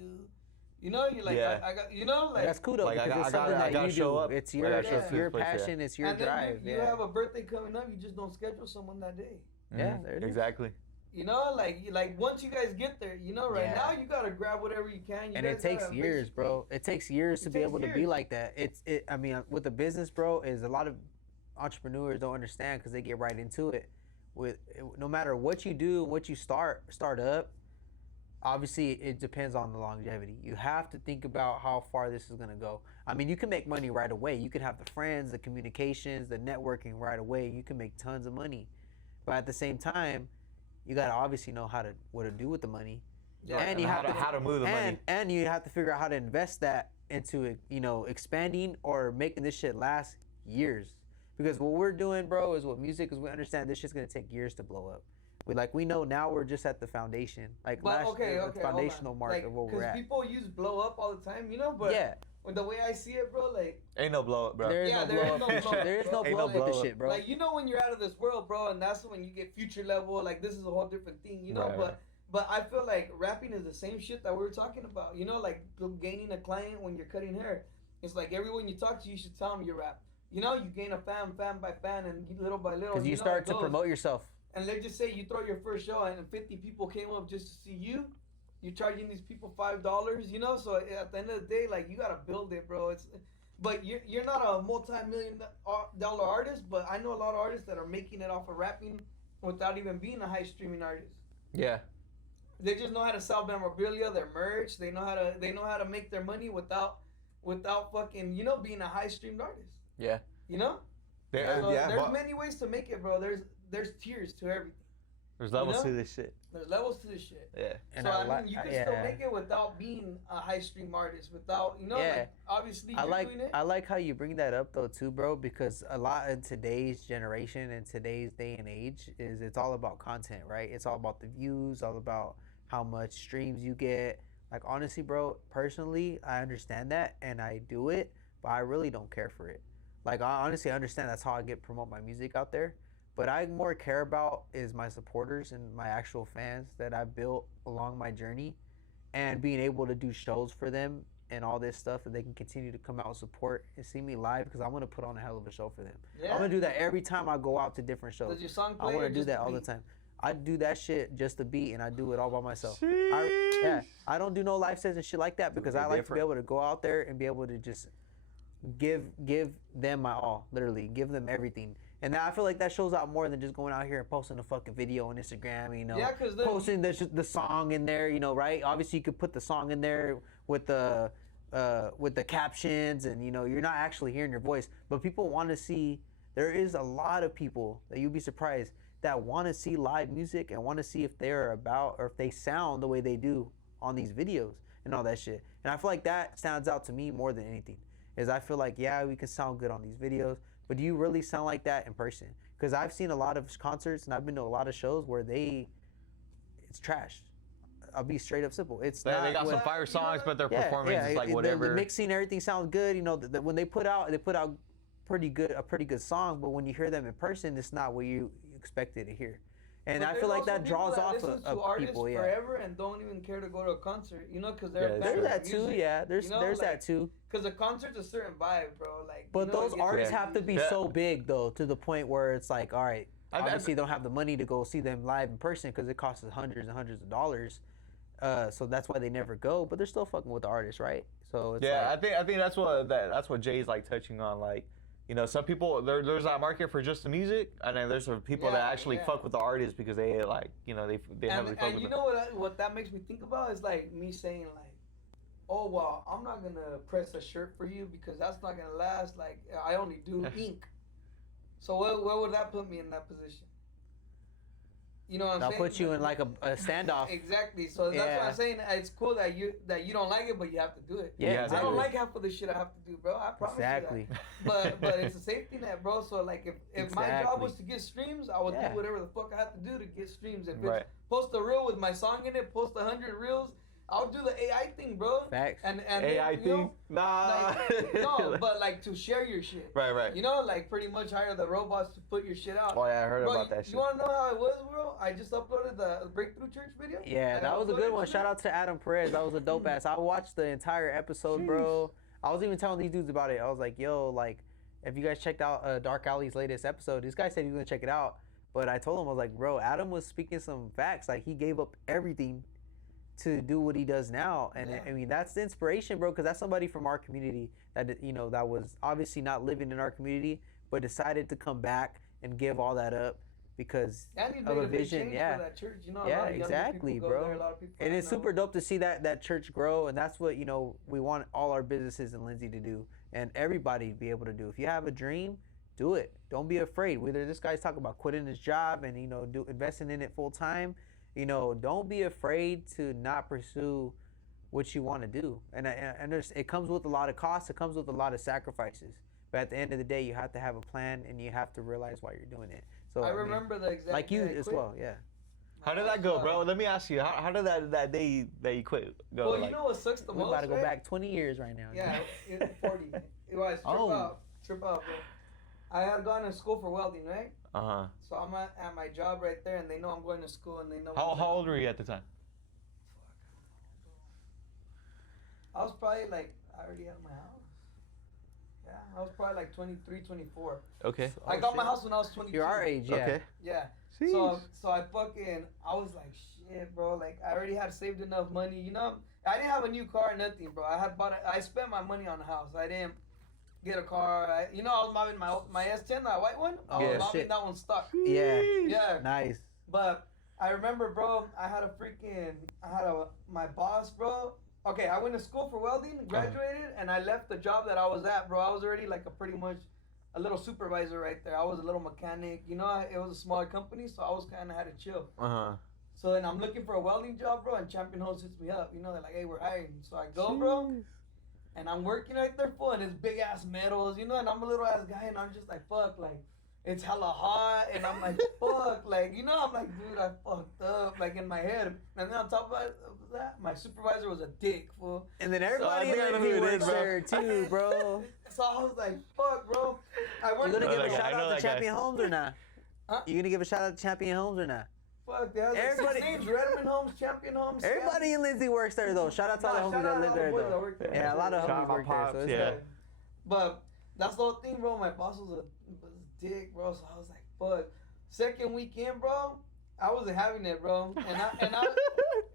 You know, you're like, I got, you know, like. That's cool though, because it's something that you do. It's your passion, it's your drive. You have a birthday coming up, you just don't schedule someone that day. Yeah, there it is. Exactly. You know, like once you guys get there, you know, now you gotta grab whatever you can. And it takes years, bro. It takes years to be able to be like that. I mean, with the business, bro, is a lot of entrepreneurs don't understand because they get right into it. No matter what you do, what you start up, obviously it depends on the longevity. You have to think about how far this is gonna go. I mean, you can make money right away. You can have the friends, the communications, the networking right away. You can make tons of money, but at the same time, you gotta obviously know what to do with the money, and you have how to move the money, and you have to figure out how to invest that into expanding or making this shit last years. Because what we're doing, bro, is what music is. We understand this shit's gonna take years to blow up. We know now we're just at the foundation, like But the foundational mark like, of where we're at. Because people use blow up all the time, you know. But Yeah. the way I see it, bro, like Ain't no blow up, bro. There is Yeah, no there is blow no up. blow up, There is no bro. blow up with Ain't no this blow shit, bro. like, you know, when you're out of this world, bro, and that's when you get future level. Like, this is a whole different thing, you know. Right. But I feel like rapping is the same shit that we were talking about, you know, like gaining a client when you're cutting hair. It's like everyone you talk to, you should tell them you rap. You know, you gain a fan by fan, and little by little. Because you start to promote yourself. And let's just say you throw your first show and 50 people came up just to see you. You're charging these people $5, you know. So at the end of the day, like, you gotta build it, bro. But you're not a multi-million-dollar artist. But I know a lot of artists that are making it off of rapping without even being a high streaming artist. Yeah. They just know how to sell memorabilia, their merch. They know how to make their money without fucking, you know, being a high streamed artist. Yeah. You know. There's many ways to make it, bro. There's tiers to everything. There's levels to this shit. There's levels to this shit. Yeah. And so I mean, you can still make it without being a high stream artist, without, you know, like, obviously you're doing it. I like how you bring that up though too, bro, because a lot in today's generation and today's day and age it's all about content, right? It's all about the views, all about how much streams you get. Like, honestly, bro, personally, I understand that and I do it, but I really don't care for it. Like, I honestly understand that's how I promote my music out there. But I more care about is my supporters and my actual fans that I built along my journey, and being able to do shows for them and all this stuff, and they can continue to come out and support and see me live, because I'm going to put on a hell of a show for them. Yeah. I'm going to do that every time I go out to different shows. Does your song play? I want to do that all the time. I do that shit just to beat, and I do it all by myself. I don't do no live sets and shit like that, because I like to be able to go out there and be able to just give them my all, literally give them everything. And I feel like that shows out more than just going out here and posting a fucking video on Instagram, you know, posting the song in there, you know, right? Obviously, you could put the song in there with the captions, and, you know, you're not actually hearing your voice, but people want to see. There is a lot of people that you'd be surprised that want to see live music and want to see if they're about, or if they sound the way they do on these videos and all that shit. And I feel like that stands out to me more than anything. Is I feel like, yeah, we can sound good on these videos, but do you really sound like that in person? Because I've seen a lot of concerts and I've been to a lot of shows where it's trash. I'll be straight up simple. It's not. They got some fire songs, but their performance is like whatever. The mixing, everything sounds good. You know, when they put out a pretty good song, but when you hear them in person, it's not what you expected to hear. And I feel like that draws off of people, forever and don't even care to go to a concert, you know, because they're there's that too, there's that too. Because a concert's a certain vibe, bro. Like, but those artists have to be so big though, to the point where it's like, all right, obviously they don't have the money to go see them live in person because it costs hundreds and hundreds of dollars. So that's why they never go. But they're still fucking with the artist, right? So it's I think that's what Jay's like touching on, like. You know, some people, there's that market for just the music, and then there's some people that actually fuck with the artist because they, like, you know, they heavily fuck with them. And you know what that makes me think about is, like, me saying, like, oh, well, I'm not going to press a shirt for you because that's not going to last. Like, I only do ink. So where would that put me in that position? You know what I'm saying? I'll put you in like a standoff. Exactly. So that's what I'm saying. It's cool that you don't like it, but you have to do it. Yeah, exactly. I don't like half of the shit I have to do, bro. I promise you that. But it's a safety net, bro. So like if my job was to get streams, I would do whatever the fuck I have to do to get streams. If it's post a reel with my song in it, post 100 reels, I'll do the AI thing, bro. Facts. And AI then, thing? Nah. Like, no, but like to share your shit. Right. You know, like pretty much hire the robots to put your shit out. Oh yeah, I heard about that shit. You wanna know how it was, bro? I just uploaded the Breakthrough Church video. Yeah, that was a good one. Shout out to Adam Perez. That was a dope ass. I watched the entire episode, bro. I was even telling these dudes about it. I was like, yo, like, if you guys checked out Dark Alley's latest episode, this guy said he was gonna check it out. But I told him, I was like, bro, Adam was speaking some facts. Like, he gave up everything to do what he does now. And I mean, that's the inspiration, bro, because that's somebody from our community that, you know, that was obviously not living in our community, but decided to come back and give all that up because of a vision. For that church. You know, exactly, bro. And it's super dope to see that church grow. And that's what, you know, we want all our businesses in Lindsay to do, and everybody to be able to do. If you have a dream, do it. Don't be afraid. Whether this guy's talking about quitting his job and, you know, investing in it full time, you know, don't be afraid to not pursue what you want to do. And it comes with a lot of costs. It comes with a lot of sacrifices. But at the end of the day, you have to have a plan and you have to realize why you're doing it. So I remember the exact like you as well, yeah. How did that go, bro? Let me ask you. How did that day that you quit go? Well, you know what sucks the We most? about to go right? back 20 years right now. Yeah, 40. It was trip out, bro. I had gone to school for welding, right? So I'm at my job right there, and they know I'm going to school, and they know. How old were you at the time? I was probably like, I already had my house. Yeah, I was probably like 23, 24. Okay. I got my house when I was 22. You're our age, yeah. Okay. Yeah. Jeez. So I was like, shit, bro. Like, I already had saved enough money. You know, I didn't have a new car or nothing, bro. I spent my money on a house. I didn't get a car. I was mobbing my S10, that white one. I was mobbing that one stuck. Yeah. Yeah. Nice. But I remember, bro, my boss, bro. Okay, I went to school for welding, graduated, and I left the job that I was at, bro. I was already like pretty much a little supervisor right there. I was a little mechanic. You know, it was a smaller company, so I was kind of had to chill. So then I'm looking for a welding job, bro, and Champion Hose hits me up. You know, they're like, hey, we're hiring. So I go, bro, and I'm working right there, full, and it's big ass metals, you know, and I'm a little ass guy, and I'm just like, fuck, like, it's hella hot, and I'm like, fuck, like, you know, I'm like, dude, I fucked up, like, in my head. And then on top of that, my supervisor was a dick, fool. And then everybody So I think I know who it is, bro. there too, bro. So I was like, fuck, bro. You gonna give a guy. shout I know out that to guy. Champion Homes or not? Huh? You gonna give a shout out to Champion Homes or not? Fuck, there's like Everybody- 6 names, Redmond Homes, Champion Homes. Everybody in Lindsay works there though. Shout out to all the homies that live there though. Yeah, a lot of Shout out homies my work there. pops, So it's yeah. good. But that's the whole thing, bro. My boss was a dick, bro. So I was like, fuck. Second weekend, bro, I wasn't having it, bro.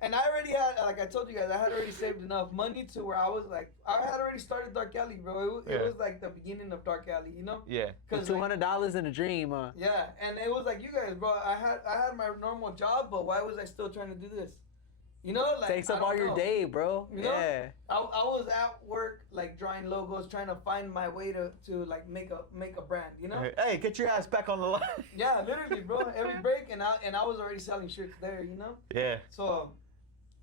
And I already had, like I told you guys, I had already saved enough money to where I was like, I had already started Dark Alley, bro. It was like the beginning of Dark Alley, you know? Yeah. Cause $200 in a dream, huh? yeah, and it was like you guys, bro. I had my normal job, but why was I still trying to do this? You know, like Takes I up don't all your know. day, bro. You know? Yeah. I was at work like drawing logos, trying to find my way to like make a brand, you know? Hey, get your ass back on the line. Yeah, literally, bro. Every break, and I was already selling shirts there, you know? Yeah.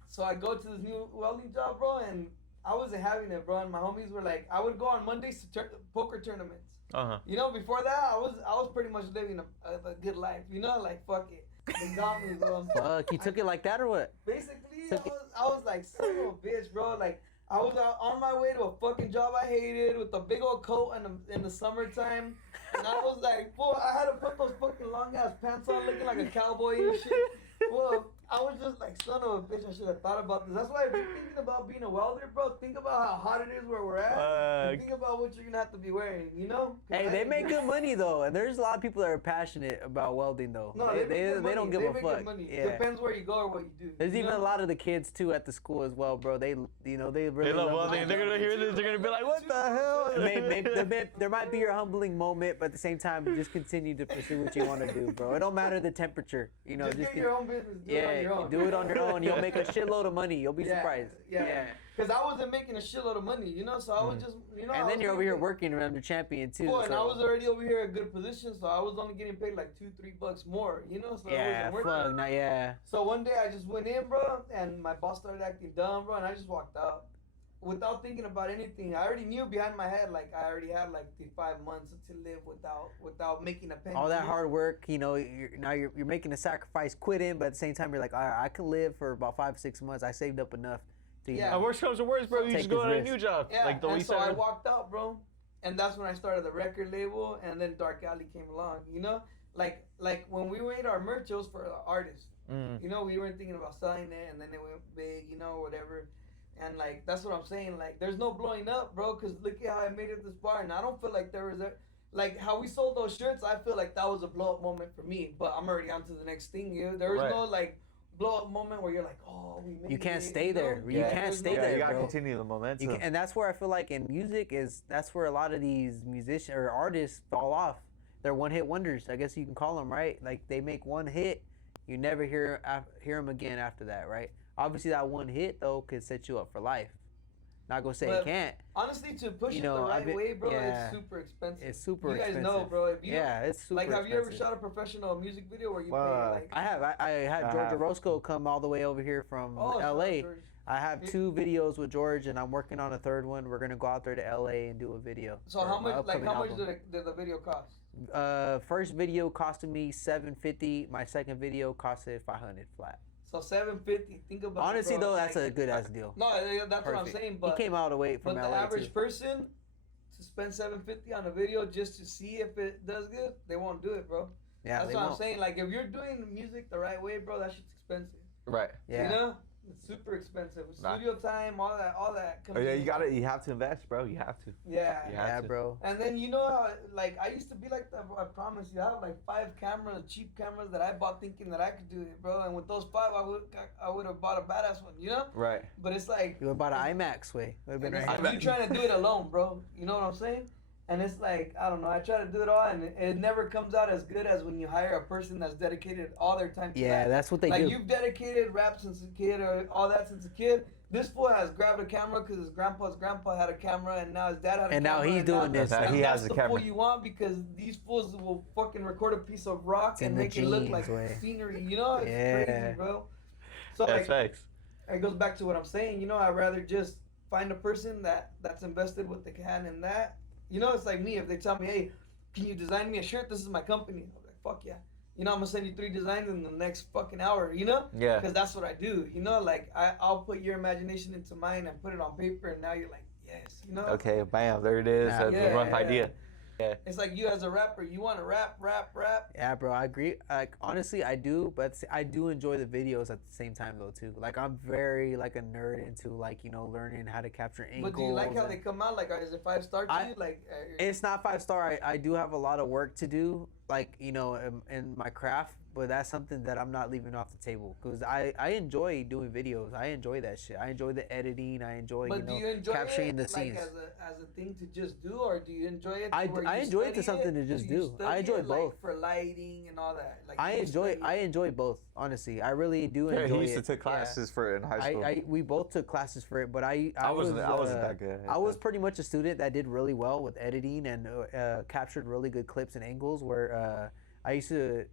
So I go to this new welding job, bro, and I wasn't having it, bro. And my homies were like, I would go on Mondays to poker tournaments. You know, before that, I was pretty much living a good life, you know? Like, fuck it. They got me, bro. Fuck, you took it like that or what? Basically, I was like, son of a bitch, bro. Like, I was on my way to a fucking job I hated with a big old coat in the summertime. And I was like, boy, I had to put those fucking long ass pants on looking like a cowboy and shit. Well, I was just like, son of a bitch, I should have thought about this. That's why if you're thinking about being a welder, bro, think about how hot it is where we're at. And think about what you're going to have to be wearing, you know? Hey, they make good money though, and there's a lot of people that are passionate about welding though. No, they don't give a fuck. Yeah. Depends where you go or what you do. There's you even know? a lot of the kids too at the school as well, bro. They really They love welding. They're gonna hear this. They're gonna be like, "What the hell?" There might be your humbling moment, but at the same time, just continue to pursue what you want to do, bro. It don't matter the temperature, you know. Just get your own business. Do it on your own. Do it on your own. You'll make a shitload of money. You'll be surprised. Yeah. Because I wasn't making a shitload of money, you know. So I was just, you know. And then you're over here working under Champion too. And I was already over here at a good position, so I was only getting paid like $2-3 more, you know. So yeah, it wasn't worth it. Yeah. So one day I just went in, bro, and my boss started acting dumb, bro, and I just walked out without thinking about anything. I already knew behind my head, like I already had like the 5 months to live without making a penny. All that hard work, you know, you're making a sacrifice, quitting, but at the same time you're like, all right, I can live for about 5-6 months. I saved up enough to, you know, Worst comes to worst, bro. You Take just go this on a risk. new job. Yeah, Like the and we so I said. walked out, bro, and that's when I started the record label, and then Dark Alley came along, you know? Like when we made our merch, it was for the artists. You know, we weren't thinking about selling it, and then it went big, you know, whatever. And like that's what I'm saying. Like there's no blowing up, bro. Cause look at how I made it this far, and I don't feel like there was like how we sold those shirts. I feel like that was a blow up moment for me. But I'm already on to the next thing. There was no like blow up moment where you're like, oh, we made it. you can't stay you know? there. You can't stay Yeah, there, you gotta bro. continue the momentum. And that's where I feel like in music that's where a lot of these musicians or artists fall off. They're one hit wonders, I guess you can call them, right? Like they make one hit, you never hear them again after that, right? Obviously that one hit though could set you up for life. Not gonna say it can't. Honestly, to push it the right way, bro, it's super expensive. It's super expensive. You guys know, bro. If you, it's super like, have you ever expensive. shot a professional music video where you pay like? I have. I had George Orozco come all the way over here from LA. I have 2 videos with George, and I'm working on a 3rd one. We're gonna go out there to LA and do a video. So how much? Like how much did the video cost? First video costed me $750. My second video costed $500 flat. So $750. Think about it, Honestly, bro. though, that's a good ass deal. No, that's what I'm saying. But he came all the way from but LA the average too. person to spend $750 on a video just to see if it does good, they won't do it, bro. Yeah, that's what I'm saying. Like if you're doing music the right way, bro, that shit's expensive. Right. Yeah. You know, it's super expensive. Studio time, all that. Oh yeah, you have to invest, bro. You have to. Yeah. Yeah, bro. And then you know how, like, I used to be like that, bro. I promise you. I have like 5 cameras, cheap cameras that I bought thinking that I could do it, bro. And with those 5, I would have bought a badass one, you know? Right. But it's like You would have bought an IMAX way. Would have been right you're trying to do it alone, bro. You know what I'm saying? And it's like, I don't know, I try to do it all, and it never comes out as good as when you hire a person that's dedicated all their time to Yeah, that. that's what they like, do. You've dedicated rap since a kid or all that since a kid. This fool has grabbed a camera because his grandpa's grandpa had a camera, and now his dad had a And camera. now he's doing this. Now he has that's a the camera. fool you want, because these fools will fucking record a piece of rock In and the make it look like jeans way. scenery. You know, it's Yeah. crazy, bro. So That's like, facts. it goes back to what I'm saying. You know, I'd rather just find a person that's invested what they can in that. You know, it's like me. If they tell me, hey, can you design me a shirt? This is my company. I'm like, fuck yeah. You know, I'm going to send you 3 designs in the next fucking hour, you know? Yeah. Because that's what I do. You know, like, I'll put your imagination into mine and put it on paper, and now you're like, yes, you know? Okay, bam, there it is. That's a rough idea. Yeah. It's like you as a rapper, you want to rap. Yeah, bro, I agree. Like, honestly, I do, but I do enjoy the videos at the same time, though, too. Like, I'm very, like, a nerd into, like, you know, learning how to capture angles. But do you like how they come out? Like, is it 5-star to you? Like, it's not 5-star. I do have a lot of work to do, like, you know, in my craft, but that's something that I'm not leaving off the table, because I enjoy doing videos. I enjoy that shit. I enjoy the editing. I enjoy, but do you enjoy capturing it, the scenes. Like, as a thing to just do, or do you enjoy it? I enjoy it to something to just do. I enjoy both. Like, for lighting and all that. Like, I enjoy both. Honestly, I really do enjoy it. He used to take classes for it in high school. We both took classes for it, but I wasn't that good. I was pretty much a student that did really well with editing and captured really good clips and angles. Where I used to.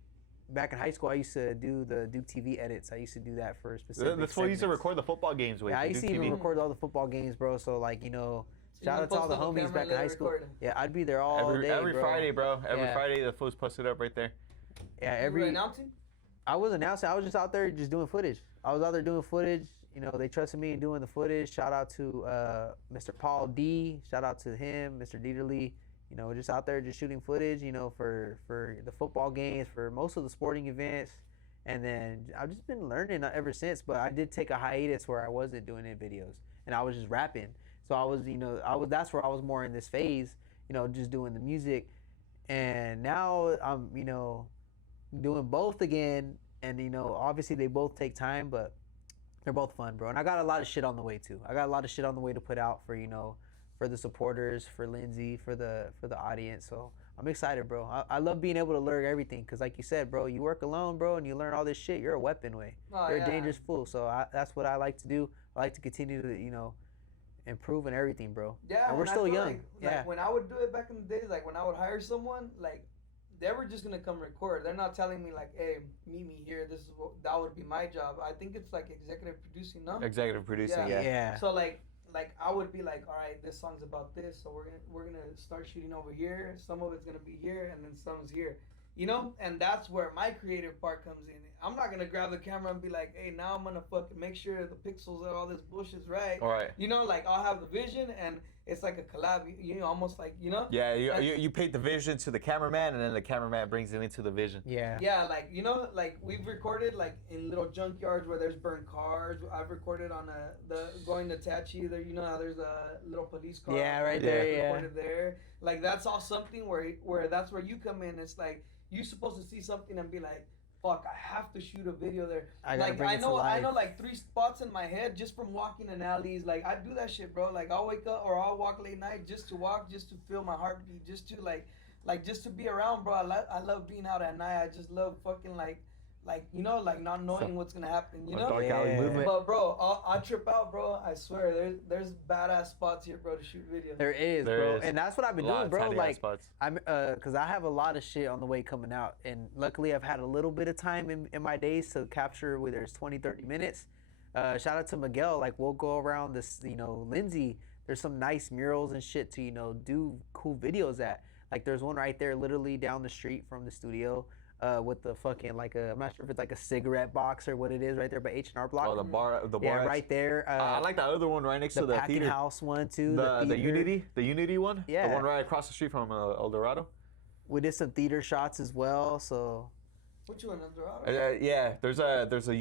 Back in high school, I used to do the Duke TV edits. I used to do that for specific That's what he used to record the football games with. Yeah, I used to even record all the football games, bro. So, like, you know, shout out to all the homies back in high school. Yeah, I'd be there all day, every bro. Friday, bro. Every Friday, the fools posted up right there. Yeah, You were announcing? I was announcing. I was just out there just doing footage. I was out there doing footage. You know, they trusted me in doing the footage. Shout out to Mr. Paul D. Shout out to him, Mr. Dieterly. You know, just out there just shooting footage, you know, for the football games, for most of the sporting events. And then I've just been learning ever since. But I did take a hiatus where I wasn't doing any videos, and I was just rapping. So I was, you know, that's where I was more in this phase, you know, just doing the music. And now I'm, you know, doing both again. And, you know, obviously they both take time, but they're both fun, bro. And I got a lot of shit on the way too. I got a lot of shit on the way to put out for, you know, for the supporters, for Lindsay, for the audience. So I'm excited, bro. I love being able to learn everything, because like you said, bro, you work alone, bro, and you learn all this shit. You're a weapon, way. You're a dangerous fool. So that's what I like to do. I like to continue to, you know, improve in everything, bro. Yeah, and we're still young. Like when I would do it back in the days, like when I would hire someone, like they were just gonna come record. They're not telling me like, hey, meet me here. This is that would be my job. I think it's like executive producing, no? Executive producing, yeah. So like I would be like, all right, this song's about this, so we're gonna start shooting over here. Some of it's gonna be here, and then some's here, you know. And that's where my creative part comes in. I'm not gonna grab the camera and be like, hey, now I'm gonna fucking make sure the pixels and all this bullshit's right. All right. You know, like I'll have the vision, and it's like a collab. You know, almost like, you know. Yeah, you paint the vision to the cameraman, and then the cameraman brings it into the vision. Yeah. Yeah, like, you know, like we've recorded like in little junkyards where there's burnt cars. I've recorded on going to Tachi. There, you know how there's a little police car. Yeah, right there. Yeah. Recorded there. Like that's all something where that's where you come in. It's like you're supposed to see something and be like, fuck, I have to shoot a video there. I know like 3 spots in my head just from walking in alleys. Like I do that shit, bro. Like I'll wake up or I'll walk late night just to walk, just to feel my heartbeat, just to like just to be around, bro. I love being out at night. I just love fucking like you know, like not knowing what's gonna happen, you know. Dark alley movement. But bro, I trip out, bro. I swear, there's badass spots here, bro, to shoot videos. There is, bro, and that's what I've been doing, bro. Like I'm, cause I have a lot of shit on the way coming out, and luckily I've had a little bit of time in my days to capture, whether it's 20-30 minutes. Shout out to Miguel. Like we'll go around this, you know, Lindsay. There's some nice murals and shit to, you know, do cool videos at. Like there's one right there, literally down the street from the studio. With the fucking like I'm not sure if it's like a cigarette box or what it is right there by H&R Block. Oh, the bar. Yeah, right there. I like that other one right next to the packing theater. house one too. The Unity one. Yeah. The one right across the street from El Dorado. We did some theater shots as well. So. Which one, El Dorado? Yeah, there's a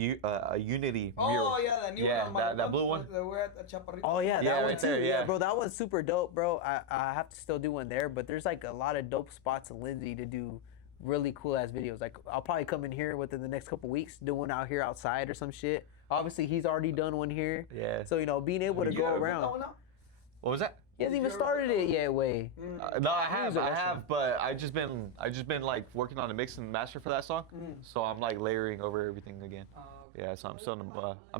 Unity mural. Oh yeah, that new Yeah, one. that blue one. We're at the Chaparrito. Oh yeah, that Yeah, one right too. there, yeah. Bro, that one's super dope, bro. I have to still do one there, but there's like a lot of dope spots in Lindsay to do really cool ass videos. Like I'll probably come in here within the next couple weeks, do one out here outside or some shit. Obviously, he's already done one here. Yeah. So being able to go around. What was that? He hasn't even started it yet, Way. No, I have, but I just been like working on the mix and master for that song. So I'm like layering over everything again. Okay. Yeah, so I'm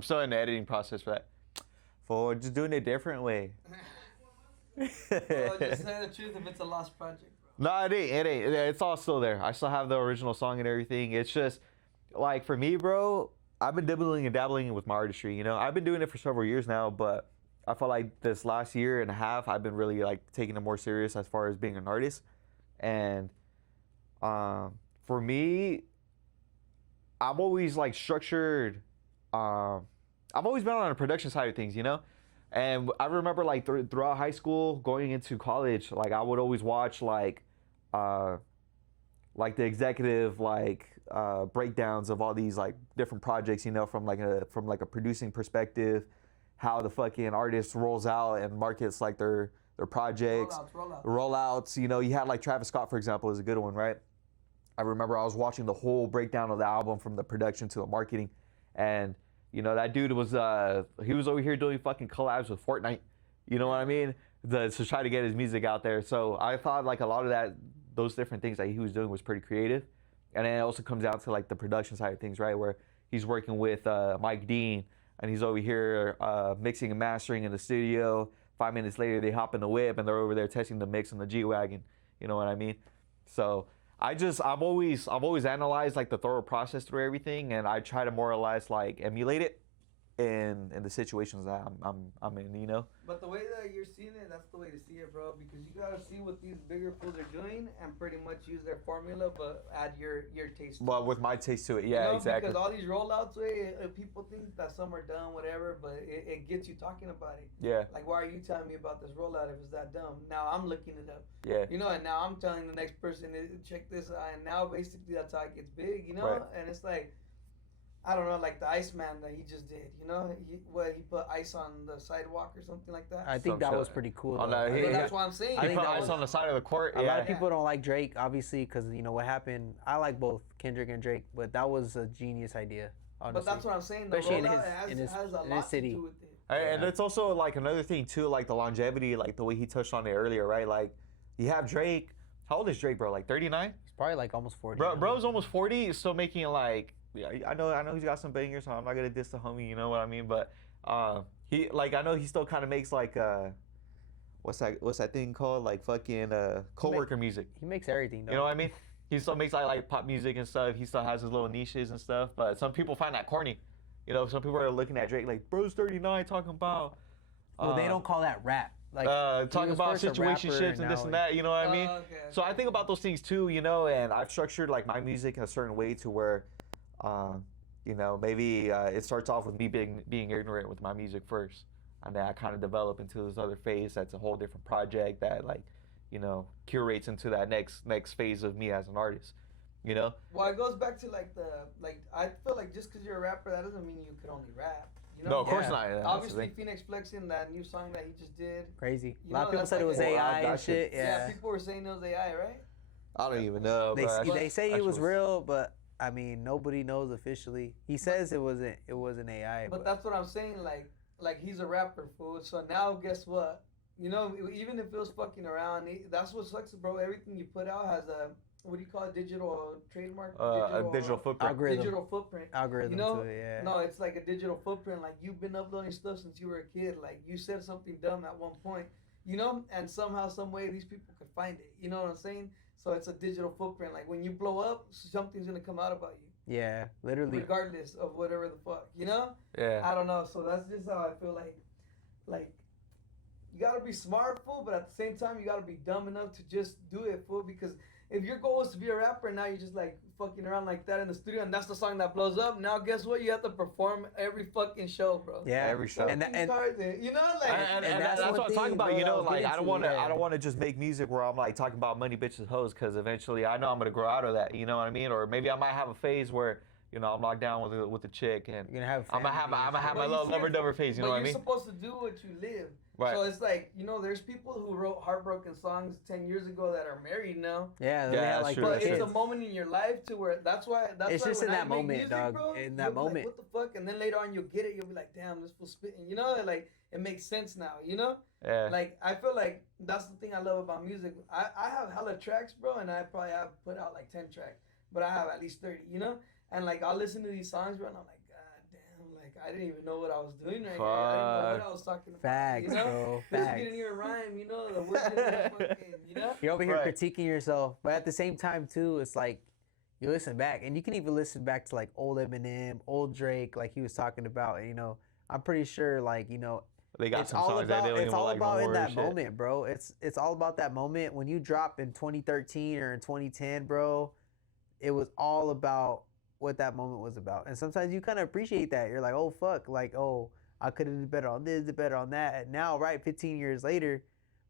still in the editing process for that. For just doing it a different way. Well, just say the truth if it's a lost project. No, it ain't. It's all still there. I still have the original song and everything. It's just like for me, bro. I've been dibbling and dabbling with my artistry. I've been doing it for several years now, but I feel like this last year and a half, I've been really like taking it more serious as far as being an artist. And for me, I've always like structured. I've always been on the production side of things, And I remember like throughout high school, going into college, like I would always watch like the executive breakdowns of all these like different projects, from a producing perspective, how the fucking artist rolls out and markets like their projects, rollouts. You had like Travis Scott, for example, is a good one, right? I remember I was watching the whole breakdown of the album from the production to the marketing, and that dude was he was over here doing fucking collabs with Fortnite. You know what I mean? To try to get his music out there. So I thought like a lot of those different things that he was doing was pretty creative. And then it also comes down to like the production side of things, right? Where he's working with Mike Dean, and he's over here mixing and mastering in the studio. 5 minutes later, they hop in the whip and they're over there testing the mix in the G-Wagon. You know what I mean? So I've always analyzed like the thorough process through everything, and I try to more or less like emulate it in the situations that I'm in, But the way that you're seeing it, that's the way to see it, bro. Because you gotta see what these bigger fools are doing and pretty much use their formula, but add your taste. Well, with my taste to it, yeah, exactly. Because all these rollouts, people think that some are dumb, whatever, but it gets you talking about it. Yeah. Like, why are you telling me about this rollout if it's that dumb? Now I'm looking it up. Yeah. And now I'm telling the next person, check this out, and now basically that's how it gets big, Right. And it's like, I don't know, like the Iceman that he just did, he put ice on the sidewalk or something like that. I think that was pretty cool. That's what I'm saying. He put ice on the side of the court. A lot of people don't like Drake, obviously, because what happened. I like both Kendrick and Drake, but that was a genius idea. Honestly. But that's what I'm saying. Especially in his city. To do with it. And it's also like another thing too, like the longevity, like the way he touched on it earlier, right? Like you have Drake. How old is Drake, bro? Like 39? He's probably like almost 40. Bro's almost 40. He's still making like. Yeah, I know he's got some bangers, so I'm not gonna diss the homie, you know what I mean? But he I know he still kind of makes like what's that thing called, like fucking coworker music. He makes everything, though. You know what I mean? He still makes like pop music and stuff. He still has his little niches and stuff. But some people find that corny. Some people are looking at Drake like, bro's 39 talking about. Well, they don't call that rap. Like talking about situationships and this and that, you know what I mean? Okay. So I think about those things too, and I've structured like my music in a certain way to where. Maybe it starts off with me being ignorant with my music first, and then I kind of develop into this other phase that's a whole different project that curates into that next phase of me as an artist, Well, it goes back to I feel like just because you're a rapper, that doesn't mean you could only rap. No, of course not. Yeah, obviously, Phoenix Flexing, that new song that he just did. Crazy. A lot of people said it was AI and shit. Yeah, people were saying it was AI, right? I don't even know. They say it was real, but. I mean, nobody knows officially. He says it wasn't AI. But that's what I'm saying. Like he's a rapper, fool. So now, guess what? Even if it was fucking around, that's what sucks, bro. Everything you put out has a what do you call it? Digital trademark. A digital footprint. Algorithm. Digital footprint. Algorithm to it, yeah. No, it's like a digital footprint. Like you've been uploading stuff since you were a kid. Like you said something dumb at one point, and somehow, some way, these people could find it. You know what I'm saying? So it's a digital footprint. Like when you blow up, something's gonna come out about you. Yeah, literally. Regardless of whatever the fuck, Yeah. I don't know. So that's just how I feel like you gotta be smart, fool, but at the same time, you gotta be dumb enough to just do it, fool, because if your goal is to be a rapper and now you're just like fucking around like that in the studio and that's the song that blows up, now guess what? You have to perform every fucking show, bro. Yeah, every show. And you know, like, And that's what I'm talking about. You know, like I don't want to just make music where I'm like talking about money, bitches, hoes, because eventually I know I'm gonna grow out of that. You know what I mean? Or maybe I might have a phase where I'm locked down with a chick and you're gonna have I'm gonna have my little lover dover phase. You know what I mean? You're supposed to do what you live. Right. So it's like, there's people who wrote heartbroken songs 10 years ago that are married now. Yeah, yeah, like, true. But it's a moment in your life to where that's why it's just when in I that make moment, music, dog. bro, In that moment. Like, what the fuck? And then later on you'll get it. You'll be like, damn, this fool's spitting. Like it makes sense now. Yeah. Like I feel like that's the thing I love about music. I have hella tracks, bro, and I probably have put out like 10 tracks, but I have at least 30. And like I'll listen to these songs, bro, and I'm like, I didn't even know what I was doing right here. I didn't know what I was talking about. Facts, bro. This Facts. didn't even rhyme, the words didn't fucking, You're over here Right. critiquing yourself, but at the same time too, it's like you listen back, and you can even listen back to like old Eminem, old Drake, like he was talking about. I'm pretty sure, like they got it's some all songs that about they don't it's even all like no about in more that and shit. moment, bro. It's all about that moment when you drop in 2013 or in 2010, bro. It was all about what that moment was about. And sometimes you kind of appreciate that. You're like, oh, fuck. Like, oh, I could have did better on this, did better on that. And now, right, 15 years later.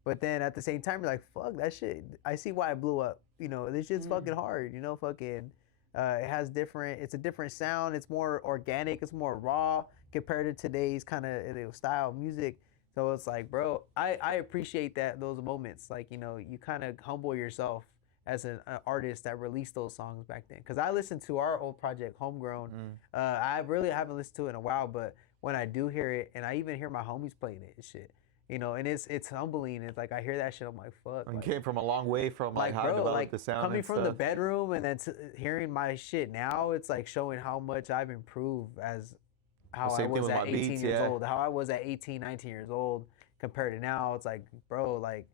But then at the same time, you're like, fuck, that shit. I see why it blew up. This shit's fucking hard. Fucking, it's a different sound. It's more organic. It's more raw compared to today's kind of style of music. So it's like, bro, I appreciate those moments. Like, you kind of humble yourself as an artist that released those songs back then. Because I listened to our old project, Homegrown. I really haven't listened to it in a while, but when I do hear it, and I even hear my homies playing it and shit, and it's humbling. It's like I hear that shit, I'm like, fuck. And came from a long way from like how I bro, developed like, the sound coming and from stuff. the bedroom and then hearing my shit now, it's like showing how much I've improved as how I was at 18 years old. How I was at 18, 19 years old compared to now. It's like, bro, like,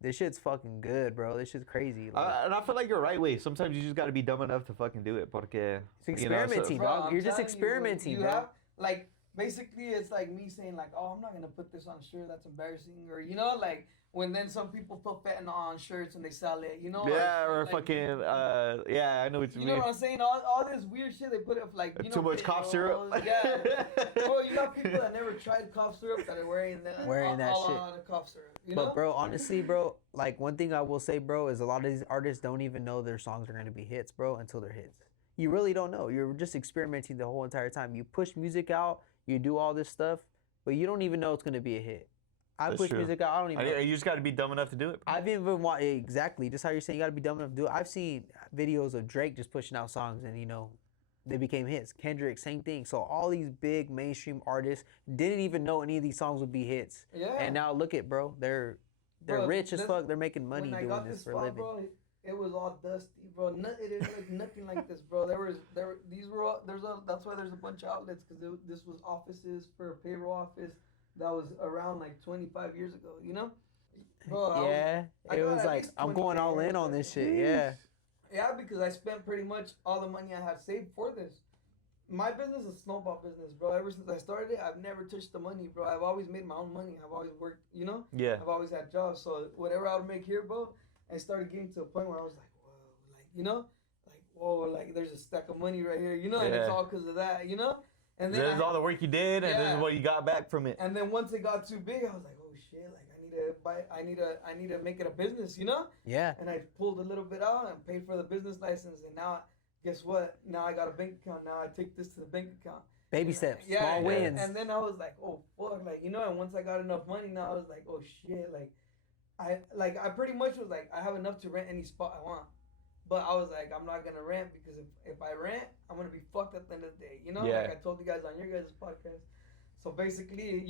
this shit's fucking good, bro. This shit's crazy. And I feel like you're right way. Sometimes you just got to be dumb enough to fucking do it. Porque, it's experimenting, Bro, dog. I'm You're just telling experimenting, you bro. have, like, basically it's like me saying like, oh, I'm not gonna put this on a shirt, that's embarrassing, or like when then some people put fentanyl on shirts and they sell it, Yeah, or like, fucking, yeah, I know what you mean. You know what I'm saying? All this weird shit they put up, like, Too much cough syrup. Yeah. Bro, you got people that never tried cough syrup that are wearing that shit. The cough syrup. But bro, honestly, bro, like one thing I will say, bro, is a lot of these artists don't even know their songs are gonna be hits, bro, until they're hits. You really don't know. You're just experimenting the whole entire time. You push music out, you do all this stuff, but you don't even know it's gonna be a hit. I push music out. I don't even know. You just got to be dumb enough to do it. I've even exactly just how you're saying. You got to be dumb enough to do it. I've seen videos of Drake just pushing out songs, and they became hits. Kendrick, same thing. So all these big mainstream artists didn't even know any of these songs would be hits. Yeah. And now look at, bro. They're rich as fuck. They're making money doing this for a living. Bro, it was all dusty, bro. It was nothing like this, bro. That's why there's a bunch of outlets, because this was offices for a payroll office that was around like 25 years ago, Bro, it was like, I'm going all in on this shit, yeah. Yeah, because I spent pretty much all the money I had saved for this. My business is a snowball business, bro. Ever since I started it, I've never touched the money, bro. I've always made my own money. I've always worked, Yeah. I've always had jobs. So whatever I would make here, bro, I started getting to a point where I was like, whoa, like there's a stack of money right here, and it's all because of that, And then this is all the work you did, and this is what you got back from it. And then once it got too big, I was like, oh shit, like I need to make it a business, Yeah. And I pulled a little bit out and paid for the business license, and now, guess what? Now I got a bank account. Now I take this to the bank account. Baby steps, Yeah, small wins. And then I was like, oh fuck, like, and once I got enough money, now I was like, oh shit, like, I pretty much was like, I have enough to rent any spot I want. But I was like, I'm not going to rent, because if I rent, I'm going to be fucked at the end of the day. Like I told you guys on your guys' podcast. So basically,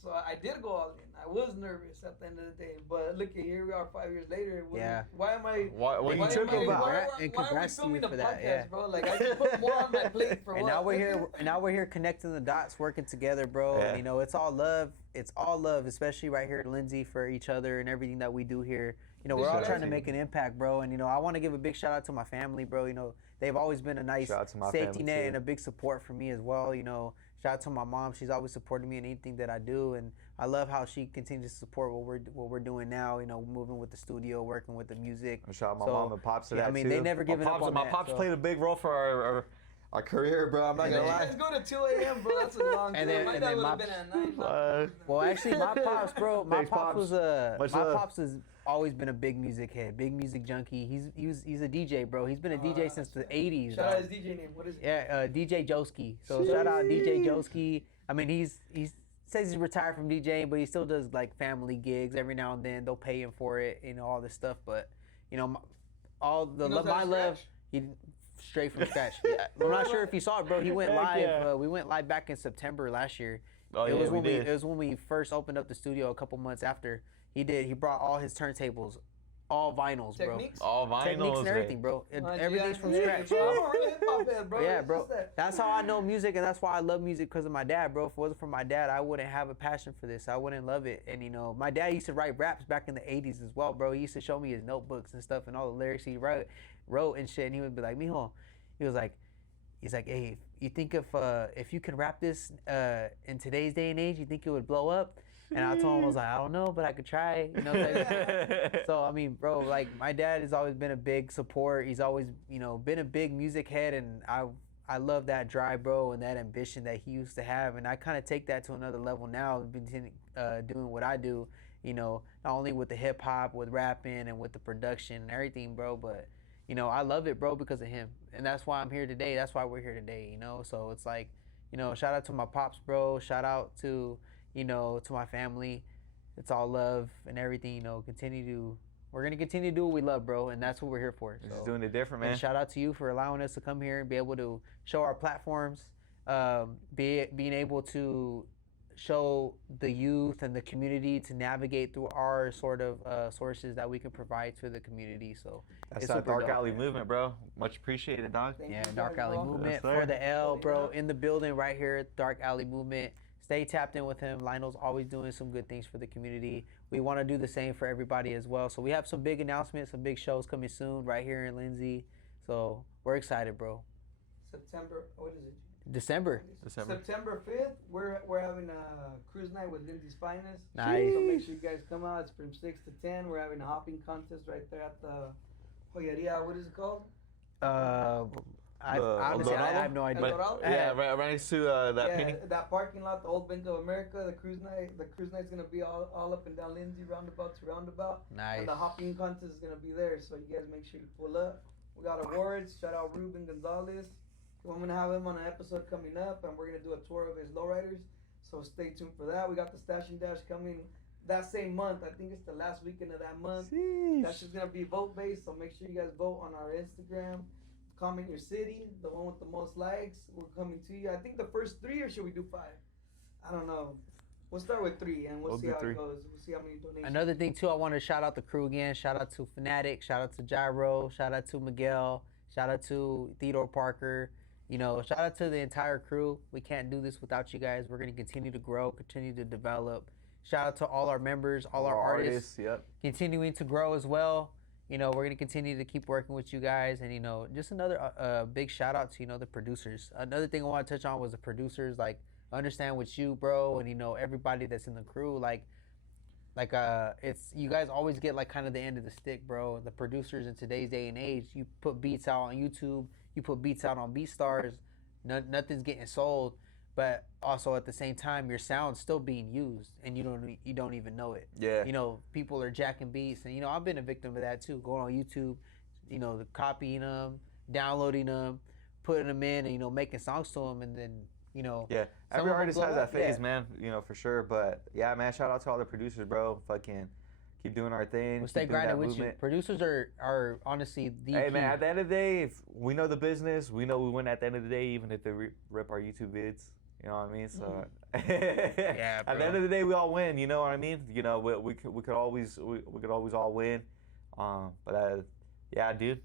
so I did go all in. I was nervous at the end of the day. But look, here we are 5 years later. Why am I... What you tripping about? Why are we filming a podcast, bro? Like, I just put more on my plate for and what? Now we're here connecting the dots, working together, bro. Yeah. And, it's all love. It's all love, especially right here at Lindsay, for each other and everything that we do here. we're all trying to Visualizing. make an impact, bro. And I want to give a big shout out to my family, bro. They've always been a nice Shout out to my safety family, net too. and a big support for me as well. Shout out to my mom. She's always supported me in anything that I do, and I love how she continues to support what we're doing now. Moving with the studio, working with the music. Shout out my mom and pops to that I mean, too. they never given up on my that. pops so. played a big role for our career, bro. I'm not You gonna lie. guys go to 2 a.m., bro. That's a long time. And then- My and dad then would have my- been at 9. Well, actually, my pops, bro. My Thanks, pops was Much my love. pops has always been a big music head, big music junkie. He's a DJ, bro. He's been a DJ since the '80s. Shout out dog. his DJ name. What is it? Yeah, DJ Joski. So shout out DJ Joski. I mean, he says he's retired from DJing, but he still does like family gigs every now and then. They'll pay him for it, all this stuff. But all the He knows my how to love, scratch? he straight from scratch. Yeah. I'm not sure if you saw it, bro. He went Heck live. yeah. We went live back in September last year. Oh, it yeah, was we when did. it was when we first opened up the studio a couple months after. He brought all his turntables, all vinyls, bro. Techniques? All vinyls, Techniques and man. everything, bro. Everything's from Yeah, scratch. bro. I'm a real hip-hop head, bro. Yeah, It's bro. just that- That's how I know music, and that's why I love music because of my dad, bro. If it wasn't for my dad, I wouldn't have a passion for this. I wouldn't love it. And my dad used to write raps back in the '80s as well, bro. He used to show me his notebooks and stuff and all the lyrics he wrote and shit. And he would be like, "Mijo," he's like, "Hey, you think if you can rap this in today's day and age, you think it would blow up?" And I told him, I was like, "I don't know, but I could try." So I mean, bro, like my dad has always been a big support. He's always, been a big music head, and I love that drive, bro, and that ambition that he used to have. And I kind of take that to another level now, doing what I do. Not only with the hip hop, with rapping, and with the production and everything, bro, but I love it, bro, because of him, and that's why I'm here today. That's why we're here today. So it's like, shout out to my pops, bro. Shout out to to my family. It's all love and everything. We're gonna continue to do what we love, bro, and that's what we're here for. Just doing it different, man. And shout out to you for allowing us to come here and be able to show our platforms, being able to show the youth and the community to navigate through our sort of sources that we can provide to the community. So That's it's that super Dark dope. Alley movement, bro. Much appreciated, dog. Thank Yeah, you Dark guys, Alley bro. Movement Yes, sir. for the L, bro, Yeah. in the building right here at Dark Alley Movement. Stay tapped in with him. Lionel's always doing some good things for the community. We want to do the same for everybody as well. So we have some big announcements, some big shows coming soon right here in Lindsay. So we're excited, bro. September, what is it? December. September 5th, we're having a cruise night with Lindsay's Finest. Nice. So make sure you guys come out. It's from 6 to 10. We're having a hopping contest right there at the Joyeria. What is it called? Honestly, I have no idea. El Dorado? Yeah, right next to that painting. that parking lot, the old Bank of America, the cruise night's gonna be all up and down Lindsay, roundabout to roundabout. Nice. And the hopping contest is gonna be there, so you guys make sure you pull up. We got awards. Shout out Ruben Gonzalez. I'm gonna have him on an episode coming up, and we're gonna do a tour of his lowriders. So stay tuned for that. We got the Stash and Dash coming that same month. I think it's the last weekend of that month. That's just gonna be vote based, so make sure you guys vote on our Instagram. Comment your city, the one with the most likes. We're coming to you. I think the first 3, or should we do 5? I don't know. We'll start with 3, and we'll see do how 3. it goes. We'll see how many donations. Another thing too, I want to shout out the crew again. Shout out to Fanatic. Shout out to Jyro. Shout out to Miguel. Shout out to Theodore Parker. Shout out to the entire crew. We can't do this without you guys. We're gonna continue to grow, continue to develop. Shout out to all our members, all our artists, Yep. continuing to grow as well. We're gonna continue to keep working with you guys, and just another big shout out to the producers. Another thing I want to touch on was the producers. Like, understand with you, bro, and everybody that's in the crew. Like it's you guys always get like kind of the end of the stick, bro. The producers in today's day and age, you put beats out on YouTube, you put beats out on BeatStars, nothing's getting sold, but also at the same time your sound's still being used and you don't even know it. Yeah. People are jacking beats, and I've been a victim of that too. Going on YouTube, copying them, downloading them, putting them in, and making songs to them, and then Yeah, some every of 'em artist blow has that up, phase, yeah. man. For sure. But yeah, man, shout out to all the producers, bro. Fucking keep doing our thing. We'll stay keep doing grinding that with you. movement. Producers are honestly the Hey key. man, at the end of the day, if we know the business, we know we win at the end of the day, even if they rip our YouTube vids. You know what I mean? So Yeah, at the end of the day, we all win. You know what I mean? We could always all win. But yeah, dude,